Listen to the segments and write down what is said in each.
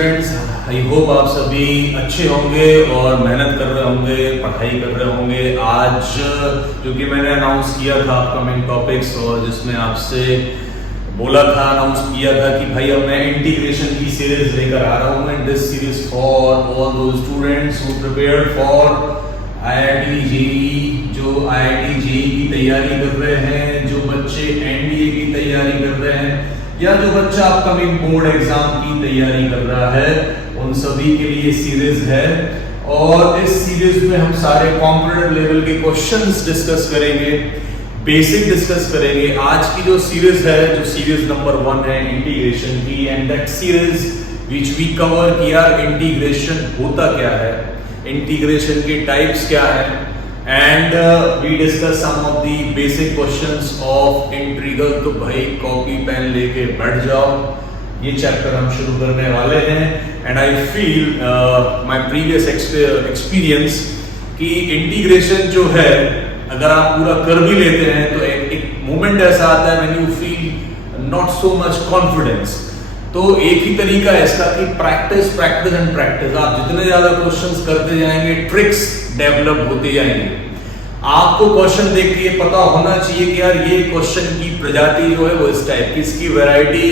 Students, I hope आप सभी अच्छे होंगे और मेहनत कर रहे होंगे, पढ़ाई कर रहे होंगे। आज जो कि मैंने अनाउंस किया था अपकमिंग टॉपिक्स, और जिसमें आपसे बोला था, अनाउंस किया था कि भाई अब मैं इंटीग्रेशन की सीरीज लेकर आ रहा हूँ। And this series for all those students who prepared for IIT JEE, जो IIT JEE की तैयारी कर रहे हैं, जो बच्चे NDA की तैयारी कर रहे हैं, या जो बच्चा अपकमिंग बोर्ड एग्जाम की तैयारी कर रहा है, उन सभी के लिए सीरीज है। और इस सीरीज में हम सारे कॉम्पिटिटिव लेवल के क्वेश्चंस डिस्कस करेंगे, बेसिक डिस्कस करेंगे। आज की जो सीरीज है, जो सीरीज नंबर 1 है इंटीग्रेशन की, and that series which we cover कि यार इंटीग्रेशन होता क्या है, इंटीग्रेशन के टाइप्स क्या है, and we discuss some of the basic questions of integral. तो भाई कॉपी पेन लेके बैठ जाओ, ये चैप्टर हम शुरू करने वाले हैं। And I feel my previous experience कि इंटीग्रेशन जो है, अगर आप पूरा कर भी लेते हैं तो एक मोमेंट ऐसा आता है when you feel not so much confidence. तो एक ही तरीका है इसका कि प्रैक्टिस प्रैक्टिस एंड प्रैक्टिस। आप जितने ज्यादा क्वेश्चंस करते जाएंगे, ट्रिक्स डेवलप होते जाएंगे। आपको क्वेश्चन देख के ये पता होना चाहिए कि यार ये क्वेश्चन की प्रजाति जो है वो इस टाइप की, इसकी वैरायटी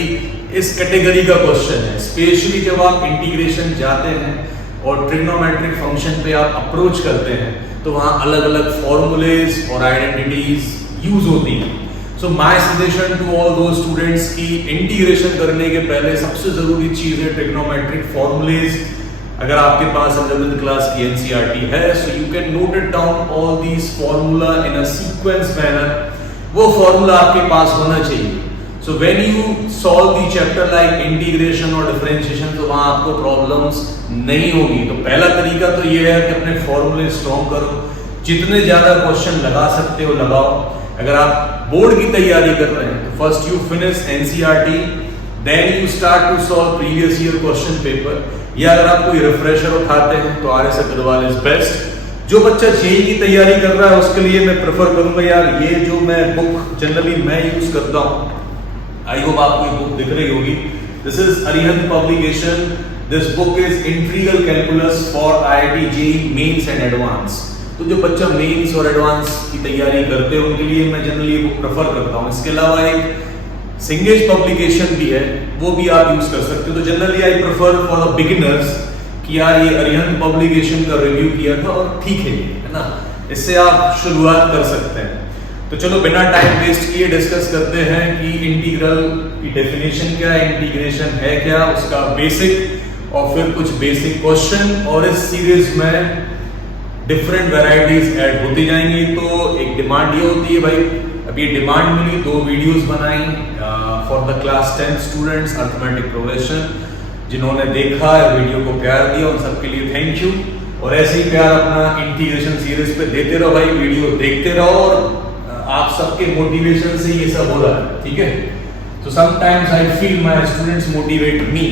इस कैटेगरी का क्वेश्चन है। स्पेशली जब आप इंटीग्रेशन जाते हैं और ट्रिग्नोमेट्रिक फंक्शन पे आप अप्रोच करते हैं, तो वहां अलग अलग फॉर्मूलेज और आइडेंटिटीज यूज होती हैं। So my suggestion to all those students की इंटीग्रेशन करने के पहले सबसे जरूरी चीज है ट्रिग्नोमेट्रिक फॉर्मूलेज। अगर आपके पास 11th क्लास की NCERT है, so you can note it down all these formula in a sequence manner. वो फॉर्मूला आपके पास होना चाहिए। So when you solve the chapter like integration और डिफरेंशिएशन, तो वहां आपको प्रॉब्लम्स नहीं होगी। तो पहला तरीका तो ये है कि अपने फॉर्मूले स्ट्रॉन्ग करो, जितने ज्यादा क्वेश्चन लगा सकते हो लगाओ। अगर आप बोर्ड की तैयारी कर रहे हैं तो first you finish NCERT, then you start to solve previous year question paper, या अगर आप कोई रिफ्रेशर उठाते हैं तो RS अग्रवाल इज बेस्ट। जो बच्चा JEE की तैयारी कर रहा है उसके लिए मैं प्रेफर करूंगा यार, ये जो मैं बुक जनरली मैं यूज करता हूं, आई होप आपको ये बुक दिख रही होगी। This is Arihant publication. This book is integral calculus for IIT JEE mains and advance. तो जो बच्चा मेंस और एडवांस की तैयारी करते हैं उनके लिए मैं जनरली ये बुक प्रेफर करता हूँ। इसके अलावा एक सिंगेज पब्लिकेशन भी है, वो भी आप यूज कर सकते हो। तो generally I prefer for the beginners कि यार ये अरिहंत पब्लिकेशन का रिव्यू किया था और ठीक है ना, इससे आप शुरुआत कर सकते हैं। तो चलो बिना टाइम वेस्ट किए डिस्कस करते हैं कि इंटीग्रल की डेफिनेशन क्या है, इंटीग्रेशन है क्या, उसका बेसिक और फिर कुछ बेसिक क्वेश्चन। और इस सीरीज में डिफरेंट वैरायटीज ऐड होती जाएंगी। तो एक डिमांड ये होती है भाई, अभी डिमांड मिली 2 वीडियोस बनाई for the class 10 students arithmetic progression. जिन्होंने देखा वीडियो को प्यार दिया उन सबके लिए थैंक यू। और ऐसे ही प्यार अपना इंटीग्रेशन सीरीज पे देते रहो भाई, वीडियो देखते रहो, और आप सबके मोटिवेशन से ये सब हो रहा है, ठीक है। तो sometimes I feel my students motivate me,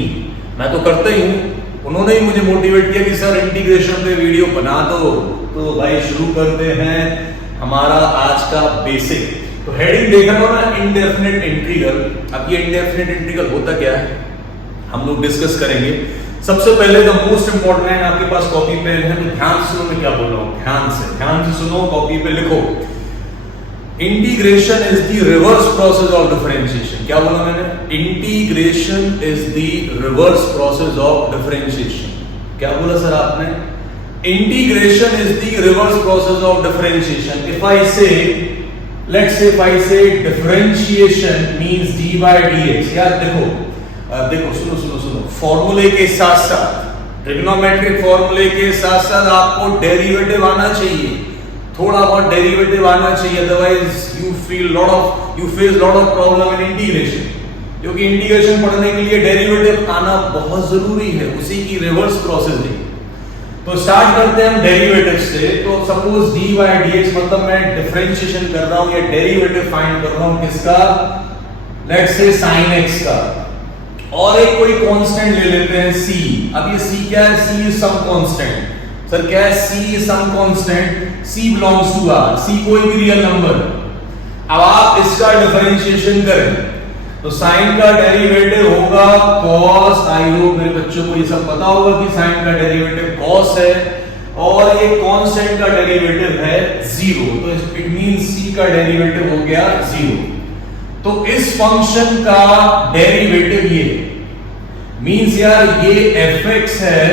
मैं तो करता ही हूँ, उन्होंने ही मुझे मोटिवेट किया कि सर इंटीग्रेशन पे वीडियो बना दो। तो भाई शुरू करते हैं हमारा आज का बेसिक। तो हेडिंग देखा हो ना, इंडेफिनिट इंटीग्रल। अब ये इंडेफिनिट इंटीग्रल होता क्या है हम लोग डिस्कस करेंगे। सबसे पहले तो मोस्ट इंपॉर्टेंट है, आपके पास कॉपी पेन है तो ध्यान से सुनो मैं क्या बोल रहा हूं, ध्यान से सुनो, कॉपी पे लिखो। Integration is the reverse process of differentiation. क्या बोला मैंने? Integration is the reverse process of differentiation. क्या बोला सर आपने? Integration is the reverse process of differentiation. If I से, लेट्स से, इफ आई से differentiation means d by dx। यार देखो सुनो, फॉर्मूले के साथ साथ, ट्रिग्नोमेट्रिक फॉर्मूले के साथ साथ आपको डेरिवेटिव आना चाहिए, थोड़ा बहुत डेरिवेटिव आना चाहिए, otherwise you face lot of problem in integration. क्योंकि इंटीग्रेशन पढ़ने के लिए डेरिवेटिव आना बहुत जरूरी है, उसी की रिवर्स प्रोसेस है। तो स्टार्ट करते हैं हम डेरिवेटिव से। तो सपोज d by dx, मतलब मैं डिफरेंशिएशन कर रहा हूं या डेरिवेटिव फाइंड कर रहा हूं किसका, लेट्स से sin x का, और एक कोई कांस्टेंट ले लेते हैं c। अब ये c क्या है? c is some constant. Sir क्या है? c is some constant, c belongs to r, c कोई भी रियल नंबर। अब आप इसका डिफरेंशिएशन करें, तो साइन का डेरिवेटिव होगा cos। आई होप मेरे बच्चों को ये सब पता होगा कि साइन का डेरिवेटिव cos है और ये कांस्टेंट का डेरिवेटिव है 0, तो इट मींस c का डेरिवेटिव हो गया 0। तो इस फंक्शन का डेरिवेटिव ये मींस यार ये fx है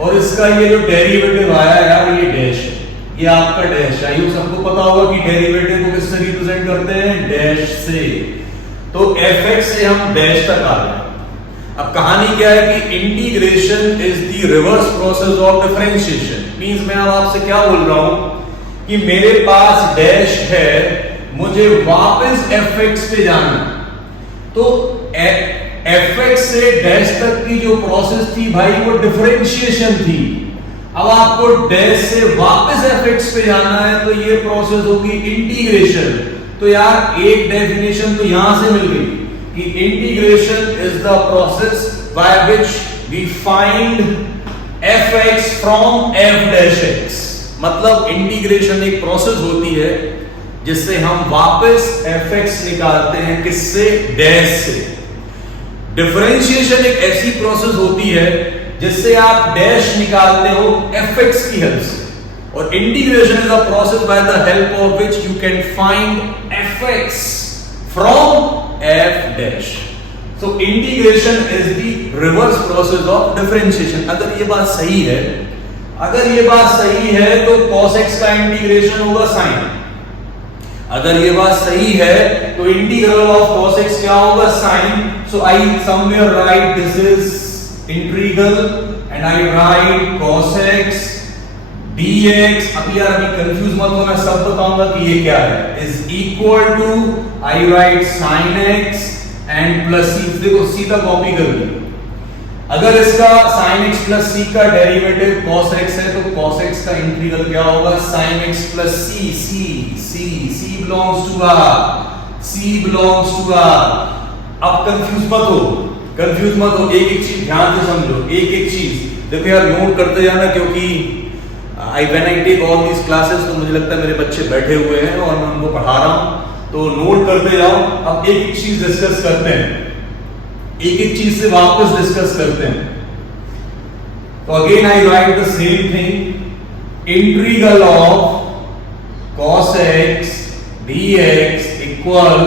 और इसका ये जो डेरिवेटिव आया यार ये डैश है, ये आपका डैश है। ये सबको पता होगा कि डेरिवेटिव को किससे रिप्रेजेंट करते हैं, डैश से। तो fx से हम डैश तक आ गए। अब कहानी क्या है कि integration is the reverse process of differentiation. Means मैं अब आपसे क्या बोल रहा हूं कि मेरे पास डैश है, मुझे वापस fx पे जाना, तो fx से डैश तक की जो प्रोसेस थी भाई वो डिफरेंशिएशन थी। अब आपको डैश से वापस fx पे जाना है तो ये प्रोसेस होगी इंटीग्रेशन। तो यार एक डेफिनेशन तो यहां से मिल गई कि integration is the process by which we find fx from f dash x। मतलब इंटीग्रेशन एक प्रोसेस होती है जिससे हम वापस fx निकालते हैं, किससे, डैश से। डिफरेंशिएशन एक ऐसी प्रोसेस होती है जिससे आप डैश निकालते हो fx की हेल्प से, और integration is a process by the help of which you can find fx from f dash. So integration is the reverse process of differentiation. अगर ये बात सही है, तो cos x का इंटीग्रेशन होगा sin। अगर ये बात सही है तो इंटीग्रल ऑफ cos x क्या होगा, sin। So I somewhere right this is integral and I right cos x dx। अब यार अभी कंफ्यूज मत हो, मैं सब बताऊंगा कि ये क्या है। Is equal to I write sin x and plus c। देखो सीधा कॉपी कर ली। अगर इसका sin x प्लस c का डेरिवेटिव cos x है तो cos x का इंटीग्रल क्या होगा, sin x plus c। c belongs to r। अब कंफ्यूज मत हो, एक एक चीज ध्यान से समझो, एक एक चीज देखो यार, नोट करते जाना, क्योंकि when I take all these classes तो मुझे लगता है मेरे बच्चे बैठे हुए हैं और मैं उनको पढ़ा रहा हूं, तो नोट करते जाओ। अब एक एक चीज डिस्कस करते हैं, एक एक चीज से वापस डिस्कस करते हैं। तो again I right the same thing, integral of cos x dx equal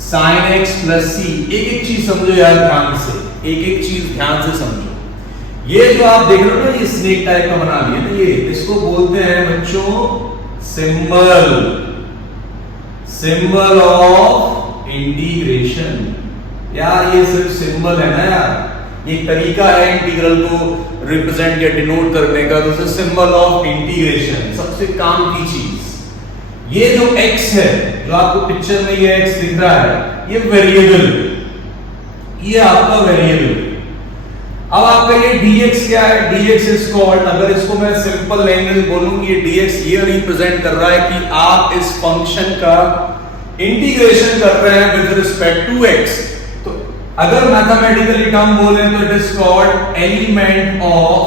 sin x plus c। एक एक चीज समझो यार ध्यान से, एक एक चीज ध्यान से समझो। ये जो आप देख रहे हो ना, ये स्नेक टाइप का बना लिया ना, ये इसको बोलते हैं बच्चों सिंबल ऑफ इंटीग्रेशन। यार ये सिर्फ सिंबल है ना यार, ये तरीका है इंटीग्रल को रिप्रेजेंट या डिनोट करने का, तो सिंबल ऑफ इंटीग्रेशन सबसे काम की चीज। ये जो x है, जो आपको पिक्चर में ये x दिख रहा है, ये वेरिएबल, ये आपका वेरिएबल। अब आपका ये dx क्या है, dx इज कॉल्ड, अगर इसको मैं सिंपल लैंग्वेज बोलूं कि ये dx ये रिप्रेजेंट कर रहा है कि आप इस फंक्शन का इंटीग्रेशन कर रहे हैं विद रिस्पेक्ट टू x। तो अगर मैथमेटिकली टर्म बोले तो it is called element of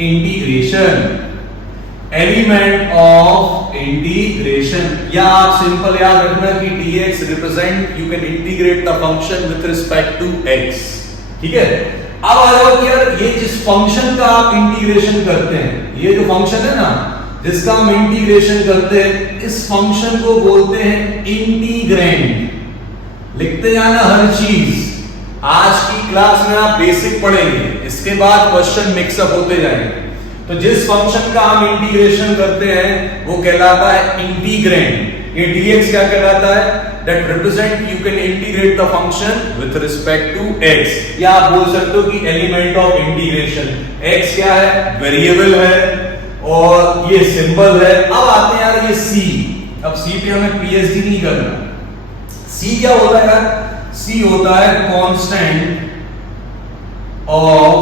integration, या आप सिंपल याद रखना कि dx represent, you can integrate the function with respect to x। ठीक है, अब आ जाओ कि यार ये जिस फंक्शन का आप इंटीग्रेशन करते हैं, ये जो फंक्शन है ना जिसका हम इंटीग्रेशन करते हैं, इस फंक्शन को बोलते हैं इंटीग्रैंड। लिखते जाना हर चीज। आज की क्लास में आप बेसिक पढ़ेंगे, इसके बाद क्वेश्चन मिक्सअप होते जाएंगे। तो जिस फंक्शन का हम इंटीग्रेशन करते हैं वो कहलाता है इंटीग्रैंड। ये dx क्या कहलाता है, that represent you can integrate the function with respect to x, या आप बोल सकते हो कि एलिमेंट ऑफ इंटीग्रेशन। x क्या है, वेरिएबल है, और ये सिंबल है। अब आते हैं यार ये c। अब c पे हमें पीएचडी नहीं करना। c क्या होता है यार, c होता है कांस्टेंट ऑफ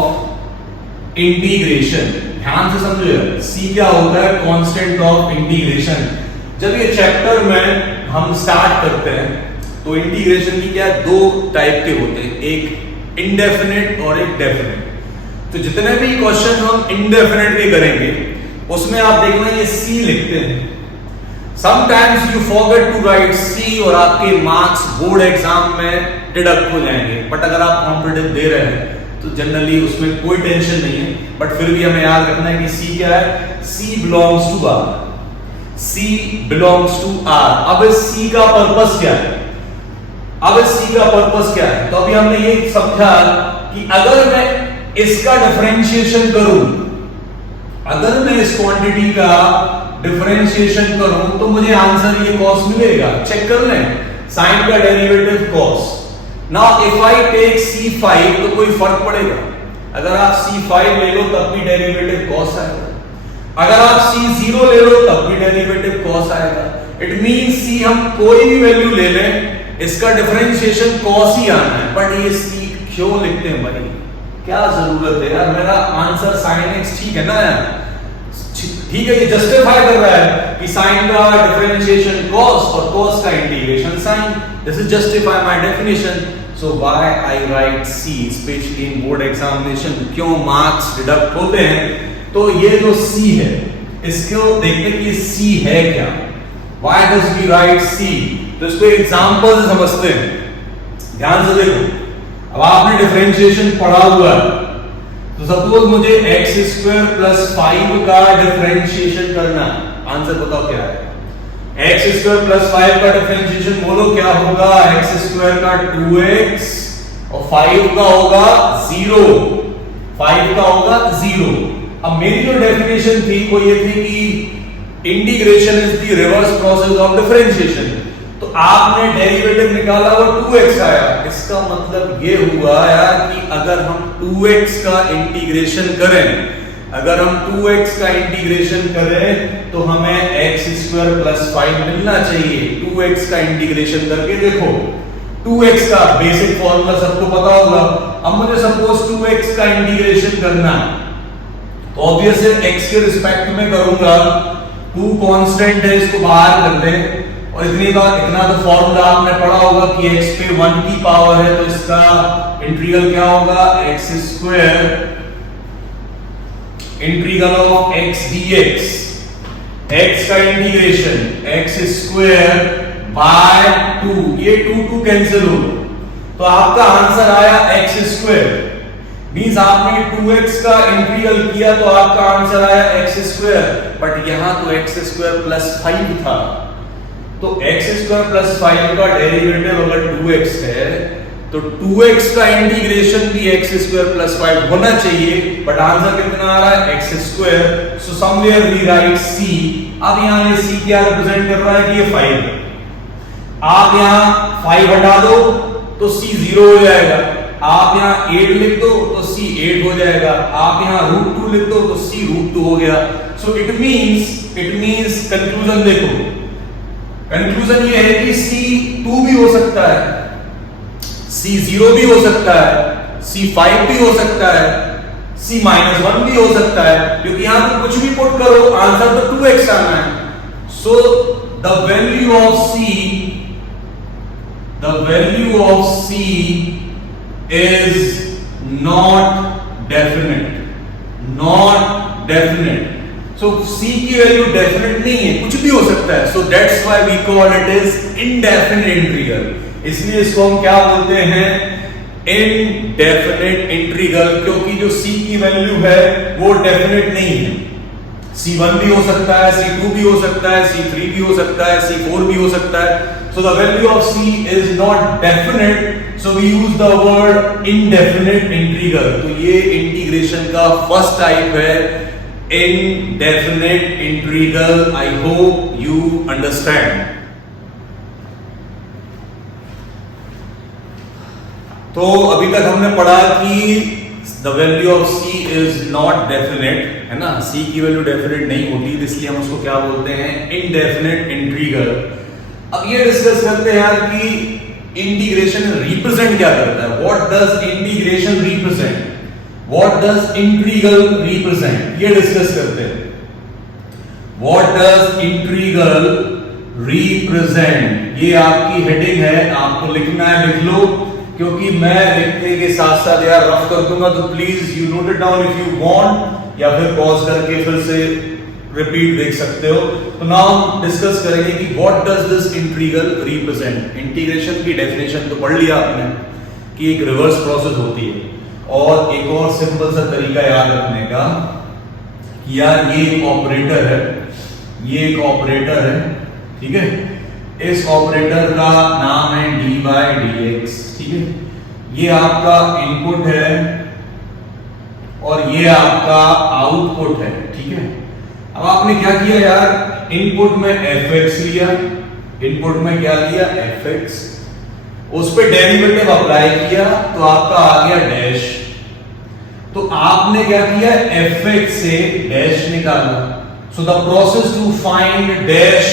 इंटीग्रेशन। ध्यान से समझो यार, c क्या होता है, कांस्टेंट ऑफ इंटीग्रेशन। जब ये चैप्टर में हम स्टार्ट करते हैं तो इंटीग्रेशन की क्या दो टाइप के होते हैं, एक इंडेफिनिट और एक डेफिनिट। तो जितने भी क्वेश्चन हम इंडेफिनिट के करेंगे उसमें आप देखना ये c लिखते हैं। Sometimes you forget to write C और आपके मार्क्स बोर्ड एग्जाम में डिडक्ट हो जाएंगे, बट अगर आप कॉम्पिटिटिव दे रहे हैं तो जनरली उसमें कोई टेंशन नहीं है, बट फिर भी हमें याद रखना है कि सी क्या है, C belongs to R, C belongs to R. अब इस सी का पर्पस क्या है, अब इस सी का पर्पस क्या है, तो अभी हमने ये समझा कि अगर मैं इसका डिफरेंशिएशन करूं, अगर मैं इस क्वांटिटी का डिफरेंशिएशन करूं तो मुझे आंसर ये cos मिलेगा। चेक कर लें, साइन का derivative cos। Now if I take c5 तो कोई फर्क पड़ेगा, अगर आप c5 ले लो तब भी डेरिवेटिव cos आएगा, अगर आप c0 ले लो तब भी डेरिवेटिव cos आएगा। इट मींस c हम कोई भी वैल्यू ले लें इसका डिफरेंशिएशन cos ही आना है, बट ये c क्यों लिखते हैं भाई, क्या जरूरत है यार, मेरा आंसर sin x ठीक है ना यार, ठीक है, ये जस्टिफाई कर रहा है कि sin का डिफरेंशिएशन cos और cos का integration sin, this is justify my definition. So why I right c, specially in board examination, क्यों मार्क्स डिडक्ट होते हैं, तो ये जो c है इसको देखते हैं कि c है क्या, why does we write c, तो इसको एग्जांपल से समझते हैं, ध्यान से देखो। अब आपने डिफरेंशिएशन पढ़ा हुआ है, तो सपोज मुझे x स्क्वायर प्लस 5 का डिफरेंशिएशन करना है, आंसर बताओ क्या है, x स्क्वायर प्लस 5 का डिफरेंशिएशन बोलो क्या होगा, x स्क्वायर का 2x और 5 का होगा 0, 5 का होगा 0। अब मेरी जो डेफिनेशन थी वो ये थी कि integration is the reverse process of differentiation, तो आपने डेरिवेटिव निकाला वो 2x आया, इसका मतलब ये हुआ यार कि अगर हम 2x का इंटीग्रेशन करें, अगर हम 2x का इंटीग्रेशन करें तो हमें x स्क्वायर प्लस 5 मिलना चाहिए। 2x का इंटीग्रेशन करके देखो, 2x का बेसिक फॉर्मूला सबको पता होगा। अब मुझे सपोज 2x का इंटीग्रेशन करना है तो ऑब्वियसली x के रिस्पेक्ट में करूंगा, 2 कांस्टेंट है, इसको बाहर कर दें, और इतना तो फॉर्मूला आपने पढ़ा होगा कि x पे 1 की पावर है तो इसका इंटीग्रल क्या होगा, x square integral of x dx, x का इंटीग्रेशन x स्क्वायर बाय 2, ये 2 कैंसिल हो, तो आपका आंसर आया x स्क्वायर, मींस आपने 2x का इंटीग्रल किया तो आपका आंसर आया x स्क्वायर, बट यहां तो x स्क्वायर प्लस 5 था, तो x स्क्वायर प्लस 5 का डेरिवेटिव अगर 2x है तो 2x का इंटीग्रेशन भी x स्क्वायर प्लस 5 होना चाहिए, बट आंसर कितना आ रहा है, x square. So somewhere we write c। अब यहां ये c क्या रिप्रेजेंट कर रहा है कि ये 5 है, आप यहां 5 हटा दो तो c 0 हो जाएगा, आप यहां 8 लिख दो तो c 8 हो जाएगा, आप यहां √2 लिख दो तो c √2 हो गया। सो इट मींस कंक्लूजन देखो, कंक्लूजन ये है कि C2 भी हो सकता है, C0 भी हो सकता है, C5 भी हो सकता है, C-1 भी हो सकता है, क्योंकि यहां पर कुछ भी पुट करो आंसर तो 2x आना है। So the value of C is not definite. So C की वैल्यू डेफिनेट नहीं है, कुछ भी हो सकता है, so that's why we call it is indefinite integral, इसलिए इसको हम क्या बोलते हैं, indefinite integral, क्योंकि जो C की वैल्यू है वो डेफिनेट नहीं है, C1 भी हो सकता है, C2 भी हो सकता है, C3 भी हो सकता है, C4 भी हो सकता है, so the value of C is not definite, so we use the word indefinite integral। तो ये इंटीग्रेशन का फर्स्ट टाइप है, indefinite integral। I hope you understand। तो अभी तक हमने पढ़ा कि the value of C is not definite, है ना, C की वैल्यू डेफिनेट नहीं होती, इसलिए हम उसको क्या बोलते हैं, indefinite integral। अब ये डिस्कस करते हैं यार कि इंटीग्रेशन रिप्रेजेंट क्या करता है, what does integration represent, what does integral represent, ये डिस्कस करते हैं। what does integral represent, ये आपकी हेडिंग है, आपको लिखना है, लिख लो, क्योंकि मैं लिखने के साथ साथ यार रफ कर दूंगा, तो please you note it down if you want, या फिर पॉज करके फिर से रिपीट देख सकते हो। तो नाउ हम डिस्कस करेंगे कि what does this integral represent. Integration की डेफिनेशन तो पढ़ लिया आपने कि एक रिवर्स प्रोसेस होती है, और एक और सिंपल सा तरीका याद रखने का कि यार ये एक ऑपरेटर है, ये एक ऑपरेटर है, ठीक है। इस ऑपरेटर का नाम है dy dx, ठीक है। ये आपका इनपुट है और ये आपका आउटपुट है, ठीक है। अब आपने क्या किया यार, इनपुट में fx लिया, इनपुट में क्या लिया fx, उस पे डेरिवेटिव अप्लाई किया तो आपका आ गया डैश। तो आपने क्या किया, fx से डैश निकाला। So the process to find dash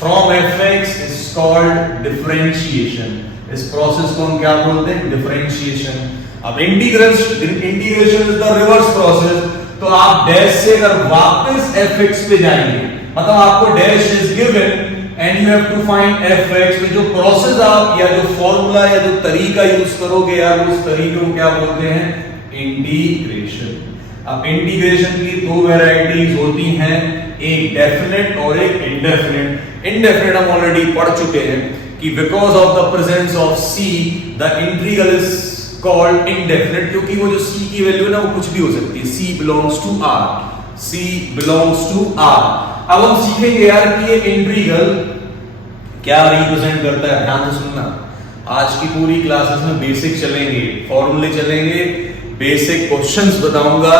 from fx is called differentiation. इस प्रोसेस को हम क्या बोलते हैं, डिफरेंशिएशन। अब integration is the reverse process, तो आप डैश से अगर वापस fx पे जाएंगे, मतलब आपको dash is given and you have to find fx, तो जो प्रोसेस आप या जो फॉर्मूला या जो तरीका यूज करोगे यार, उस तरीके को क्या बोलते हैं, इंटीग्रेशन। अब इंटीग्रेशन की दो वैरायटीज होती हैं, एक डेफिनेट और एक इंडेफिनेट। इंडेफिनेट हम ऑलरेडी पढ़ चुके हैं कि because of the presence of c the integral is called indefinite, क्योंकि वो जो c की वैल्यू है ना, वो कुछ भी हो सकती है। c belongs to r, c belongs to r। अब हम सीखेंगे यार कि ये इंटीग्रल क्या रिप्रेजेंट करता है। ध्यान से सुनना, आज की पूरी क्लासेस में बेसिक चलेंगे, फॉर्मूले चलेंगे, बेसिक क्वेश्चंस बताऊंगा।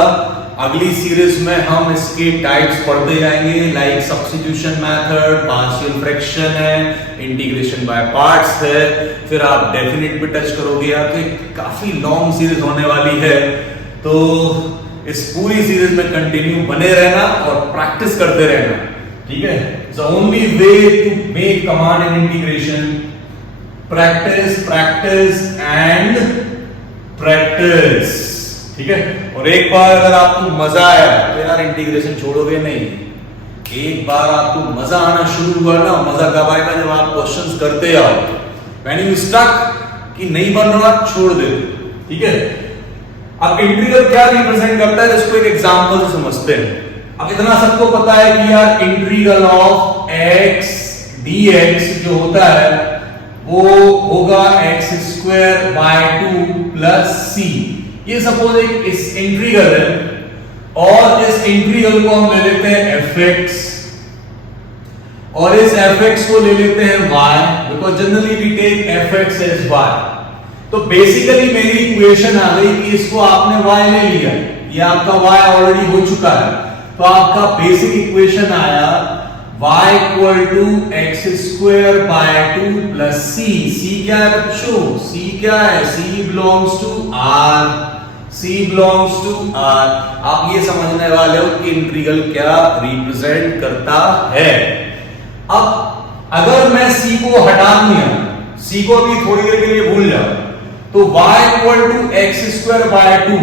अगली सीरीज में हम इसके टाइप्स पढ़ते जाएंगे, like substitution method, partial fraction है, इंटीग्रेशन बाय पार्ट्स है, फिर आप डेफिनेट पे टच करोगे यार। तो काफी लॉन्ग सीरीज होने वाली है, तो इस पूरी सीरीज में कंटिन्यू बने रहना और प्रैक्टिस करते रहना, ठीक है। The only way to make command in integration, practice practice and practice, ठीक है। और एक बार अगर आपको मजा आया तो यार इंटीग्रेशन छोड़ोगे नहीं। एक बार आपको मजा आना शुरू हुआ ना, मजा कब आएगा, जब आप क्वेश्चंस करते आओ। व्हेन यू स्टक कि नहीं बन रहा, छोड़ दे, ठीक है। अब इंटीग्रल क्या रिप्रेजेंट करता है, इसको एक एग्जांपल से समझते हैं। अब इतना सबको पता है कि यार इंटीग्रल ऑफ x dx जो होता है वो होगा x² + c। ये सपोज एक इस इंटीग्रल है और इस इंटीग्रल को हम ले लेते हैं fx और इस fx को ले लेते हैं y, because generally we take fx as y। तो बेसिकली मेरी इक्वेशन आ गई कि इसको आपने y ले लिया, ये आपका y ऑलरेडी हो चुका है, तो आपका बेसिक इक्वेशन आया y = x² / 2 + c। c क्या है बच्चों, c क्या है, c belongs to r, c belongs to r। आप ये समझने वाले हो कि इंटीग्रल क्या रिप्रेजेंट करता है। अब अगर मैं c को हटा दिया, c को भी थोड़ी देर के लिए भूल जाओ, तो y = x² / 2,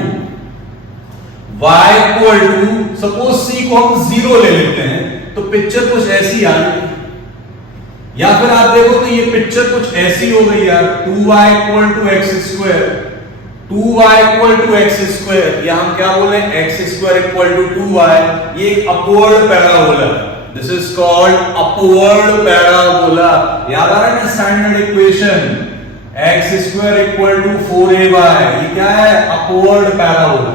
y = suppose c को हम 0 ले लेते हैं, तो पिक्चर कुछ ऐसी आ गई, या फिर आप देखो तो ये पिक्चर कुछ ऐसी हो गई यार, 2y = x², 2y = x², या हम क्या बोले, x² = 2y। ये एक upward parabola, this is called upward parabola. याद आ रहा है ना स्टैंडर्ड इक्वेशन, x² = 4ay, ये क्या है, upward parabola.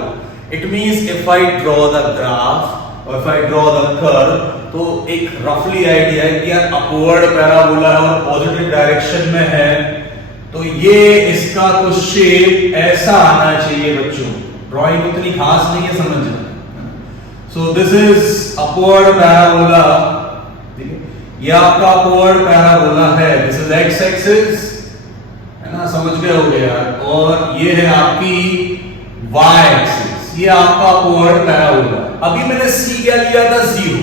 It means if I draw the graph और if I draw the curve, तो एक रफली आइडिया है कि यार अपवर्ड पैराबोला है और पॉजिटिव डायरेक्शन में है, तो ये इसका कुछ शेप ऐसा आना चाहिए बच्चों। ड्राइंग उतनी खास नहीं है, समझना। So this is upward parabola, ठीक है, ये आपका अपवर्ड पैराबोला है। दिस इज x एक्सिस, है ना, समझ गए होगे यार, और ये है आपकी y एक्सिस, ये आपका अपवर्ड पैराबोला। अभी मैंने c क्या लिया था, 0,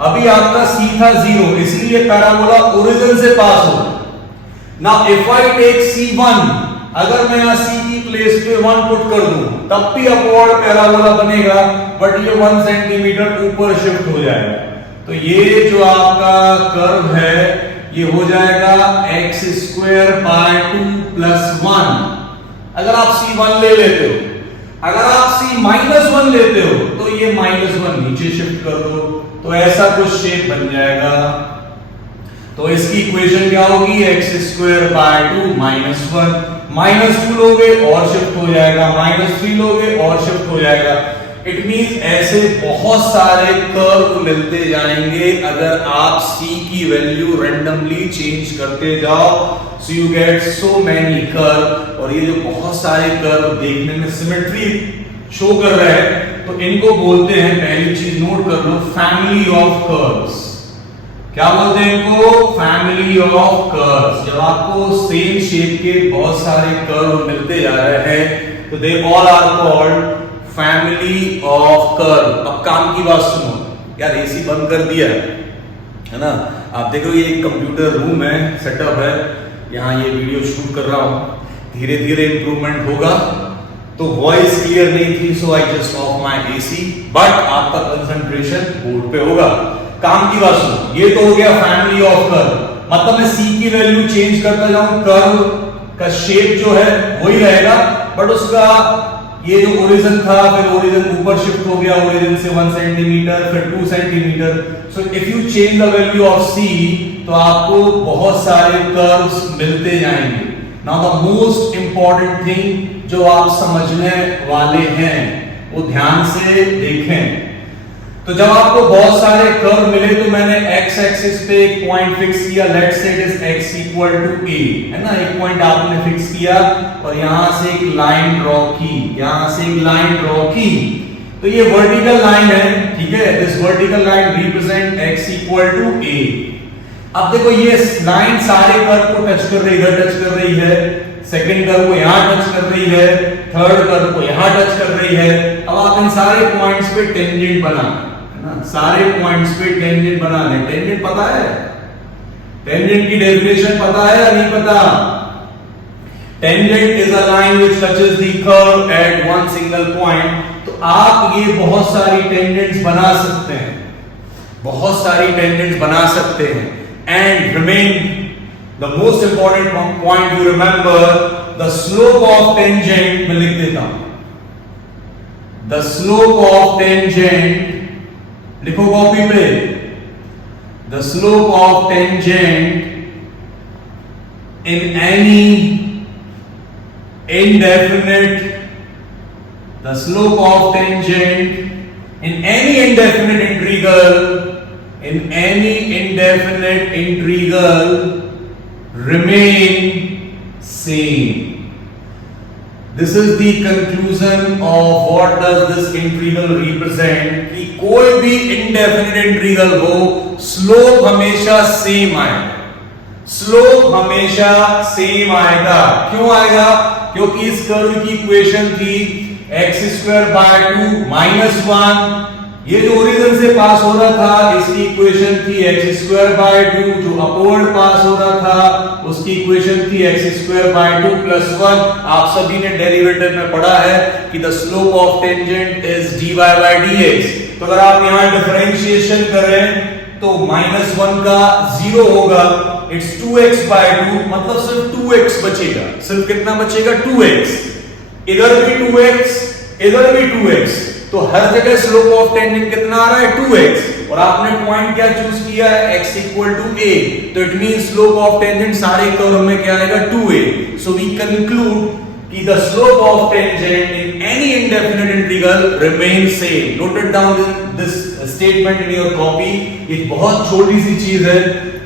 अभी आपका c था 0, इसलिए पैराबोला ओरिजिन से पास हो। Now if I take c1, अगर मैं यहां c की प्लेस पे 1 पुट कर दूं, तब भी अपवर्ड पैराबोला बनेगा, बट ये 1 सेंटीमीटर ऊपर शिफ्ट हो जाएगा। तो ये जो आपका कर्व है ये हो जाएगा x² / 2 + 1। अगर आप c1 ले लेते हो, अगर आप c - 1 लेते हो, तो ये -1 नीचे शिफ्ट कर दो, तो तो ऐसा कुछ शेप बन जाएगा। तो इसकी इक्वेशन क्या होगी, x square by 2 minus 1, minus 2 लोगे और शिफ्ट हो जाएगा, माइनस 3 लोगे और शिफ्ट हो जाएगा। इट मींस ऐसे बहुत सारे कर्व मिलते जाएंगे अगर आप c की वैल्यू रैंडमली चेंज करते जाओ। So you get so many curve, और ये जो बहुत सारे कर्व देखने में सिमेट्री शो कर रहे हैं, तो इनको बोलते हैं, पहली चीज नोट कर लो, फैमिली ऑफ कर्व्स। क्या बोलते हैं इनको, फैमिली ऑफ कर्व्स। जब आपको सेम शेप के बहुत सारे कर्व मिलते जा रहे हैं तो they all are called family of curve. अब काम की बात सुनो यार, एसी बंद कर दिया है ना, आप देखो ये एक कंप्यूटर रूम है, सेटअप है, यहाँ ये वीडियो शूट कर रहा हूँ, धीरे धीरे इंप्रूवमेंट होगा। तो वॉइस क्लियर नहीं थी, so I just off my AC, but आपका कंसंट्रेशन बोर्ड पे होगा। काम की बात सुनो, ये तो हो गया फैमिली ऑफ कर्व, मतलब मैं c की वैल्यू चेंज करता जाऊं, कर्व का शेप जो है वही रहेगा, बट उसका ये जो ओरिजिन था, फिर ओरिजिन ऊपर शिफ्ट हो गया, ओरिजिन से 1 सेंटीमीटर, फिर 2 centimetre. So if you change the value of c, तो आपको बहुत सारे कर्व्स मिलते जाएंगे। Now the most important thing जो आप समझने वाले हैं वो ध्यान से देखें। तो जब आपको बहुत सारे कर्व मिले, तो मैंने x एक्सिस पे एक पॉइंट फिक्स किया, let's say it is x equal to a, है ना, एक पॉइंट आपने फिक्स किया और यहां से एक लाइन ड्रॉ की, यहां से एक लाइन ड्रॉ की, तो ये वर्टिकल लाइन है, ठीक है, this vertical line represent x equal to a। अब देखो ये लाइन सारे कर्व को टच कर रही है, इधर टच कर रही है, सेकंड कर्व को यहां टच कर रही है, थर्ड कर्व को यहां टच कर रही है। अब आप इन सारे पॉइंट्स पे टेंजेंट बना, सारे पॉइंट्स पे टेंजेंट बना लें। टेंजेंट पता है, टेंजेंट की डेफिनेशन पता है या नहीं पता? Tangent is a line which touches the curve at one single point. तो आप ये बहुत सारी टेंजेंट्स बना सकते हैं, बहुत सारी टेंजेंट्स बना सकते हैं। And remain the most important point you remember, the slope of tangent, मैं लिख देता हूं, द स्लोप ऑफ टेंजेंट, लिखो कॉपी पे, the slope of tangent in any indefinite, the slope of tangent in any indefinite integral, in any indefinite integral remain same. This is the conclusion of what does this integral represent, कि कोई भी indefinite integral हो, slope हमेशा same आएगा, slope हमेशा same आएगा। क्यों आएगा? क्योंकि इस कर्व की इक्वेशन थी x स्क्वायर बाय 2 माइनस 1, ये जो ओरिजिन से पास हो रहा था इसकी इक्वेशन थी x स्क्वायर बाय 2, जो अपवर्ड पास हो रहा था उसकी इक्वेशन थी x स्क्वायर बाय 2 प्लस 1। आप सभी ने डेरिवेटिव में पढ़ा है कि the slope of tangent is dy by dx। तो अगर आप यहां डिफरेंशिएशन करें तो माइनस 1 का 0 होगा, इट्स 2x बाय 2, मतलब सिर्फ 2x बचेगा। सिर्फ कितना बचेगा? 2x। इधर भी 2x, इधर भी 2x, तो हर जगह स्लोप ऑफ टेंजेंट कितना आ रहा है? 2x। और आपने पॉइंट क्या चूज किया है? x इक्वल टू a, तो it means slope of tangent सारे कर्व में क्या आएगा? 2a। सो वी कंक्लूड कि the slope of tangent in any indefinite integral remains same. Note it down this statement in your copy. एक बहुत छोटी सी चीज है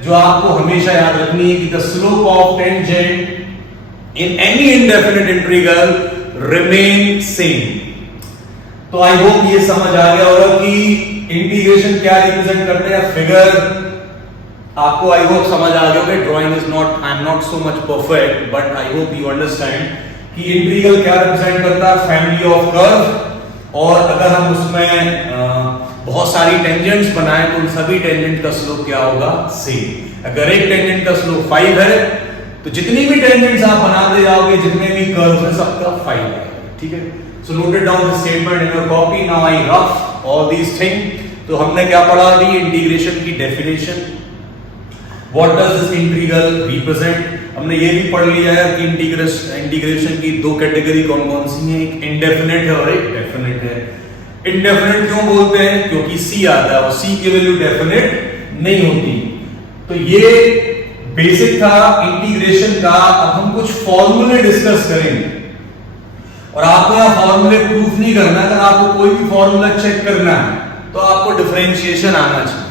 जो आपको हमेशा याद रखनी है कि the slope of tangent in any indefinite integral remain same. तो आई होप ये समझ आ गया होगा कि इंटीग्रेशन क्या रिप्रेजेंट करते हैं। फिगर आपको आई होप समझ आ गया होगा। Drawing is not, I am not so much perfect, but I hope you understand कि इंटीग्रल क्या रिप्रेजेंट करता है? Family of curve. और अगर हम उसमें बहुत सारी टेंजेंट्स बनाएं तो उन सभी टेंजेंट का स्लोप क्या होगा? सेम। अगर एक टेंजेंट का स्लोप 5 है तो जितनी भी टेंजेंट्स आप बनाते जाओगे, जितने भी कर्व्स हैं, सबका 5 है। ठीक है, so note it down this statement in your copy. Now I rough all these thing. तो हमने क्या पढ़ा अभी? इंटीग्रेशन की definition, what does this integral represent. हमने ये भी पढ़ लिया है कि इंटीग्रेशन की दो कैटेगरी कौन कौन सी हैं, एक इंडेफिनिट है और एक डेफिनिट है। इनडेफिनेट क्यों बोलते हैं? क्योंकि सी आता है और सी की वैल्यू डेफिनेट नहीं होती। तो ये बेसिक था इंटीग्रेशन का। अब हम कुछ फॉर्मूले डिस्कस करेंगे और आपको यहां फॉर्मूले प्रूफ नहीं करना। अगर आपको कोई भी फॉर्मूला चेक करना है तो आपको डिफरेंशिएशन आना चाहिए।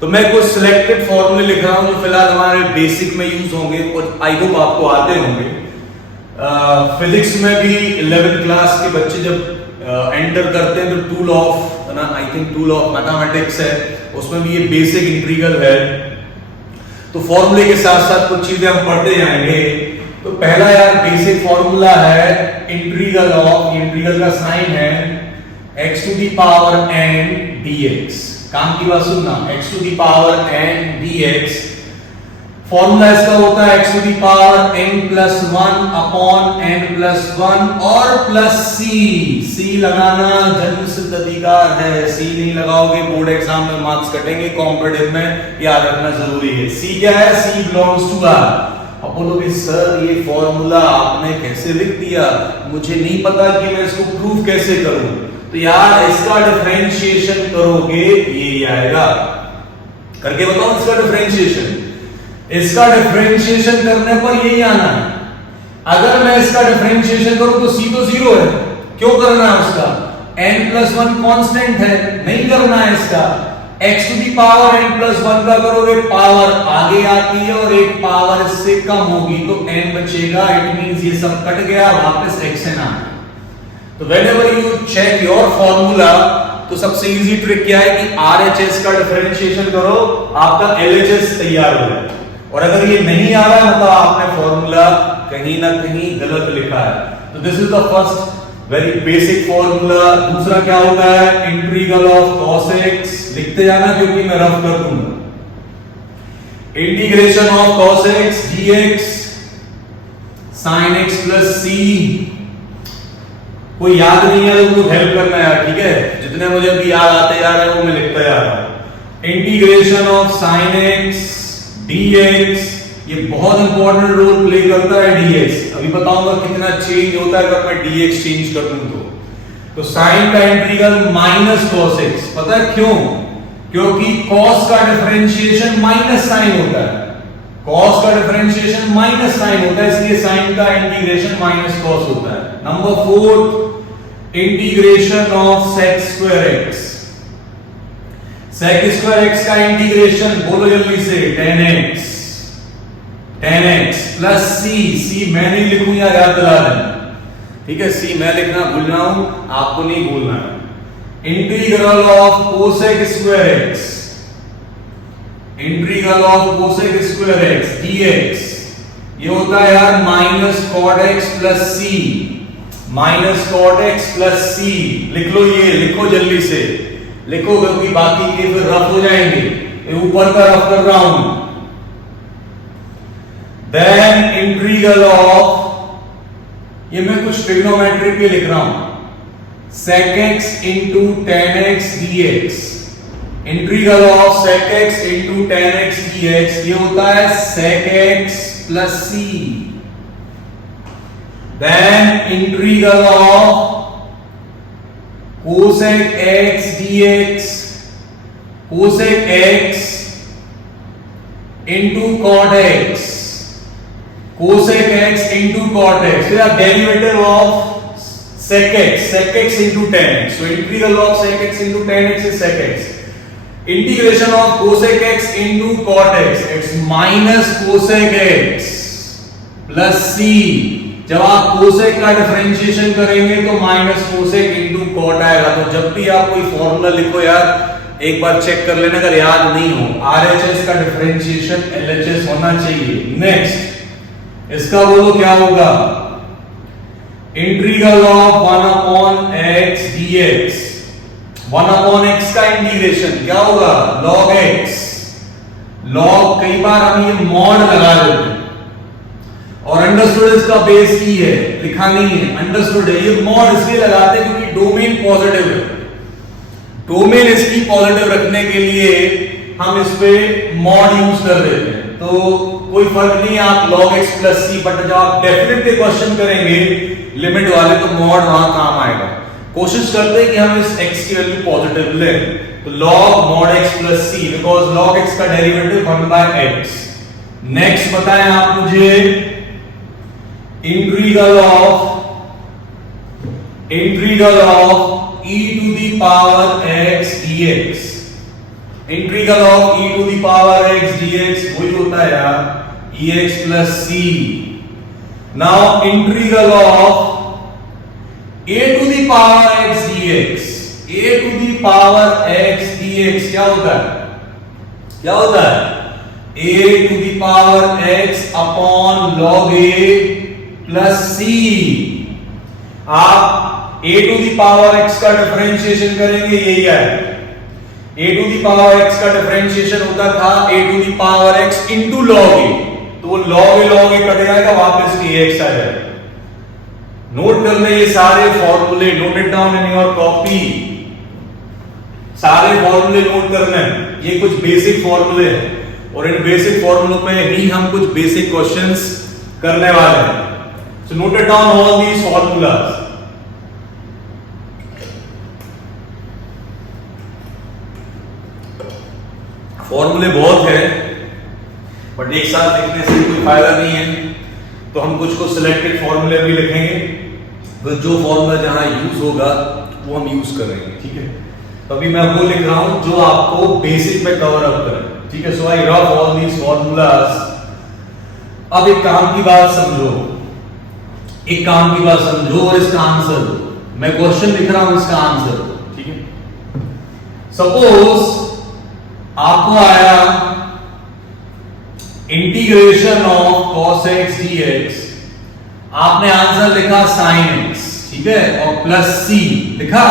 तो मैं कुछ सिलेक्टेड फॉर्मूले लिख रहा हूं जो फिलहाल हमारे बेसिक में यूज होंगे और आई होप आपको आते होंगे। फिजिक्स में भी 11th क्लास के बच्चे जब एंटर करते हैं तो tool of I think tool of mathematics है, उसमें भी ये बेसिक इंटीग्रल है। तो फॉर्मूले के साथ साथ कुछ चीजें हम पढ़ते जाएंगे। तो पहला यार बेसिक फॉर्मूला है इंटीग्रल ऑफ, इंटीग्रल का साइन है x to the power n dx। काम की बात सुनना, x to the power n dx। Formula इसका होता है x to the power n plus 1 upon n plus 1 और प्लस c लगाना जन्म सिद्ध अधिकार है। c नहीं लगाओगे बोर्ड एग्जाम में मार्क्स कटेंगे, कॉम्पिटिटिव में याद रखना जरूरी है। c क्या है? c belongs to r। अब बोलोगे सर ये फॉर्मूला आपने कैसे लिख दिया, मुझे नहीं पता कि मैं इसको प्रूफ कैसे करूं। तो यार इसका डिफरेंशिएशन करोगे ये आएगा। करके बताओ इसका डिफरेंशिएशन। इसका डिफरेंशिएशन करने पर यही आना है। अगर मैं इसका डिफरेंशिएशन करूं तो c तो 0 है, क्यों करना है उसका? n प्लस 1 कांस्टेंट है, नहीं करना है इसका। x to the power n plus 1 का करोगे पावर आगे आती है और एक पावर इससे कम होगी तो n बचेगा। इट मींस ये सब कट गया, वापस xn आ गया। तो whenever you check your formula तो सबसे इजी ट्रिक क्या है कि RHS का डिफरेंशिएशन करो, आपका LHS तैयार हो जाए। और अगर ये नहीं आ रहा है मतलब आपने फॉर्मूला कहीं ना कहीं गलत लिखा है। तो this is the first very basic formula. दूसरा क्या होता है? Integral of cos x। लिखते जाना क्योंकि मैं रफ कर दूंगा। Integration of cos x dx sin x plus c। कोई याद नहीं है तो हेल्प करना यार, ठीक है? जितने मुझे अभी याद आते जा रहे हैं वो मैं लिखता जा रहा हूं। Integration of sin x dx, ये बहुत इंपॉर्टेंट रोल प्ले करता है dx। अभी बताऊंगा कितना चेंज होता है अगर मैं dx चेंज कर दूं तो sin का इंटीग्रल माइनस cos x। पता है क्यों? क्योंकि cos का डिफरेंशिएशन माइनस sin होता है। cos का डिफरेंशिएशन माइनस sin होता है, इसलिए sin का इंटीग्रेशन माइनस cos होता है। Number 4 integration of sec square x। sec square x का इंटीग्रेशन बोलो जल्दी से 10x प्लस c मैं नहीं लिखूंगा, याद दिला देना, ठीक है? c मैं लिखना भूल रहा हूं, आपको नहीं भूलना है। Integral of cosec square x, integral of cosec square x dx ये होता है यार minus cot x plus c। Minus cot x plus c लिख लो, ये लिखो जल्दी से लिखो क्योंकि बाकी के फिर रफ हो जाएंगे। ऊपर का रफ कर रहा हूं। देन इंटीग्रल ऑफ, ये मैं कुछ ट्रिग्नोमेट्री पे लिख रहा हूं, sec x into tan x dx। Integral of sec x into tan x dx ये होता है sec x plus c। Then integral of cosec x dx, cosec x into cot x, cosec x into cot x। फिर आप derivative of sec x into tan x। So integral of sec x into tan x is sec x। Integration of cosec x into cot x, it's minus cosec x plus c। जब आप cosec का differentiation करेंगे तो minus cosec into cot आएगा। तो जब भी आप कोई फॉर्मूला लिखो यार एक बार चेक कर लेना, अगर याद नहीं हो RHS का डिफरेंशिएशन LHS होना चाहिए। नेक्स्ट इसका बोलो क्या होगा? Integral of 1 upon x dx। 1 upon x का इंटीग्रेशन क्या होगा? log x। log कई बार हम ये मॉड लगा देते हैं और अंडरस्टूड इसका बेस की है, लिखा नहीं है, अंडरस्टूड है। ये मॉड इसलिए लगाते हैं क्योंकि डोमेन पॉजिटिव है। डोमेन इसकी पॉजिटिव रखने के लिए हम इस पे मॉड यूज कर देते हैं। तो कोई फर्क नहीं, आप log x plus c, but जब आप डेफिनेट के क्वेश्चन करेंगे लिमिट वाले तो मॉड वहां काम आएगा। कोशिश करते हैं कि हम इस x की वैल्यू पॉजिटिव लें, तो log mod x plus c, because log x का डेरिवेटिव 1/x। नेक्स्ट बताएं आप मुझे integral of e to the power x dx। Integral of e to the power x dx वही होता है यार ex plus c। Now integral of a to the power x dx, a to the power x dx क्या होता है a to the power x upon log a plus c। आप a to the power x का differentiation करेंगे, यही है a to the power x का differentiation होता था a to the power x into log a, तो log a कट जाएगा, वापस ax आ जाएगा। नोट कर ले ये सारे फॉर्मूले, note it down in your copy, सारे फॉर्मूले नोट करने हैं। ये कुछ बेसिक फॉर्मूले हैं और इन बेसिक फॉर्मूलों पे ही हम कुछ बेसिक क्वेश्चंस करने वाले हैं। So note it down all these formulas. फॉर्मूले बहुत है बट एक साथ लिखने से कोई फायदा नहीं है, तो हम कुछ को सिलेक्टेड फॉर्मूले भी लिखेंगे, तो जो फॉर्मूला जहां यूज होगा वो हम यूज करेंगे, ठीक है। तो अभी मैं वो लिख रहा हूं जो आपको बेसिक में कवर अप करे, ठीक है। So I rough all these formulas. अब एक काम की बात समझो और इसका आंसर दो। मैं क्वेश्चन लिख रहा हूं, इसका आंसर दो, ठीक है। सपोज आपको आया integration of cos x dx, आपने आंसर लिखा sin x, ठीक है, और प्लस c लिखा।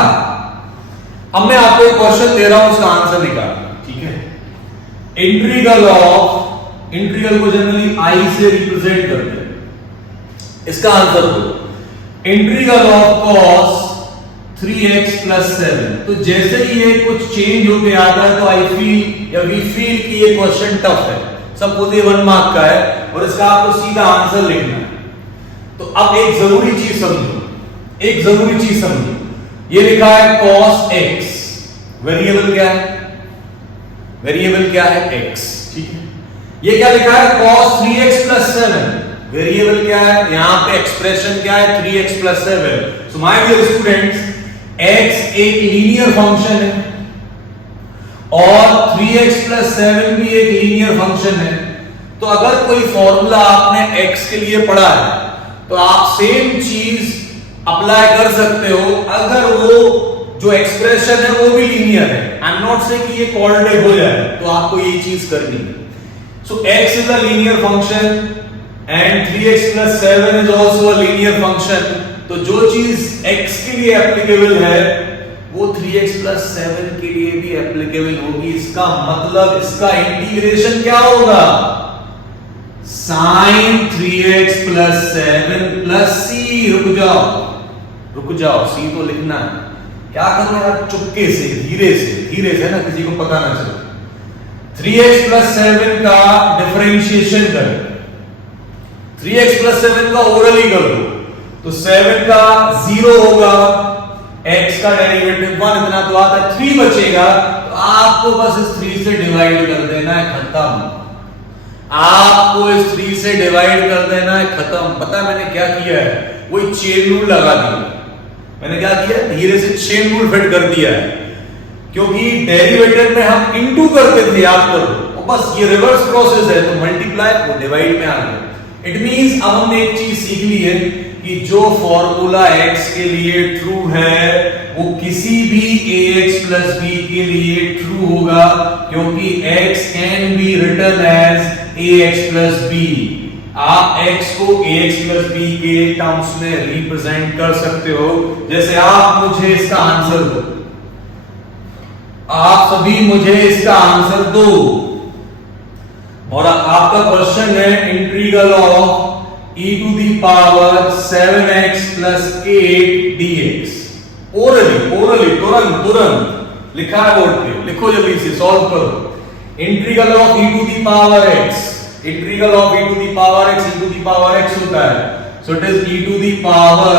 अब मैं आपको एक क्वेश्चन दे रहा हूं, उसका आंसर निकालना, ठीक है। इंटीग्रल को जनरली i से रिप्रेजेंट करते हैं, इसका आंसर दो। Integral of cos 3x plus 7, तो जैसे ही ये कुछ चेंज होके आता है तो आई फील या वी फील कि ये क्वेश्चन टफ है, सपोज ये 1 मार्क का है और इसका आपको सीधा आंसर लिखना है। तो अब एक जरूरी चीज समझो, ये लिखा है cos x, वेरिएबल क्या है x, ठीक है। ये क्या लिखा है cos 3x plus 7, वेरिएबल क्या है, यहां पे एक्सप्रेशन क्या है 3x plus 7। So my dear students, x एक लीनियर फंक्शन है और 3x plus 7 भी एक लीनियर फंक्शन है। तो अगर कोई फॉर्मूला आपने x के लिए पढ़ा है तो आप सेम चीज अप्लाई कर सकते हो अगर वो जो एक्सप्रेशन है वो भी लीनियर है। आई एम नॉट से कि ये क्वाड्रेटिक हो जाए, तो आपको ये चीज करनी है। सो x is a linear function and 3x plus 7 is also a linear function. तो जो चीज x के लिए एप्लीकेबल है वो 3x plus 7 के लिए भी एप्लीकेबल होगी। इसका मतलब इसका इंटीग्रेशन क्या होगा, sin 3x plus 7 plus c। रुक जाओ, c तो लिखना है। क्या करना है, चुपके से धीरे से ना, किसी को पता ना चले। 3x plus 7 का डिफरेंशिएशन करें, 3x plus 7 का ओरली कर दो, तो 7 का 0 होगा, x का डेरिवेटिव 1, इतना तो आता है, 3 बचेगा। तो आपको बस इस 3 से डिवाइड कर देना है, खत्म। आपको इस 3 से डिवाइड कर देना है, खत्म। पता मैंने क्या किया है, वही चेन रूल लगा दिया। मैंने क्या किया, धीरे से चेन रूल फिट कर दिया है, क्योंकि डेरिवेटिव में हम इनटू करते थे, याद करो, बस ये रिवर्स प्रोसेस है, तो मल्टीप्लाई को डिवाइड में आ गया। इट मींस अब हमने एक चीज सीख ली है कि जो फॉर्मूला x के लिए ट्रू है वो किसी भी ax plus b के लिए ट्रू होगा, क्योंकि x can be written as ax plus b। आप x को ax plus b के टर्म्स में रिप्रेजेंट कर सकते हो। जैसे आप मुझे इसका आंसर दो, आप सभी मुझे इसका आंसर दो, और आपका क्वेश्चन है integral of e to the power 7x plus 8 dx। Orally तुरंत लिखा है बोर्ड पे, लिखो जल्दी से, सॉल्व करो। Integral of e to the power x, e to the power x होता है, so it is e to the power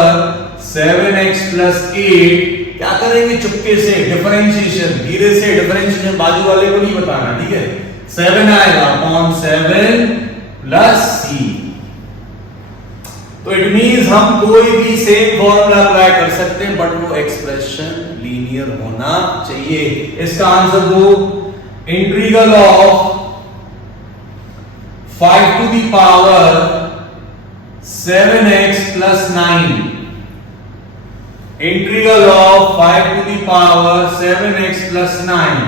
7x plus 8 क्या करेंगे चुपके से डिफरेंशिएशन, धीरे से डिफरेंशिएशन, बाजू वाले को नहीं बताना, ठीक है। 7 आएगा अपॉन 7 प्लस c। तो इट मींस हम कोई भी सेम फॉर्मूला अप्लाई कर सकते हैं, बट वो एक्सप्रेशन लीनियर होना चाहिए। इसका आंसर दो, integral of 5 to the power 7x plus 9, integral of 5 to the power 7x plus 9।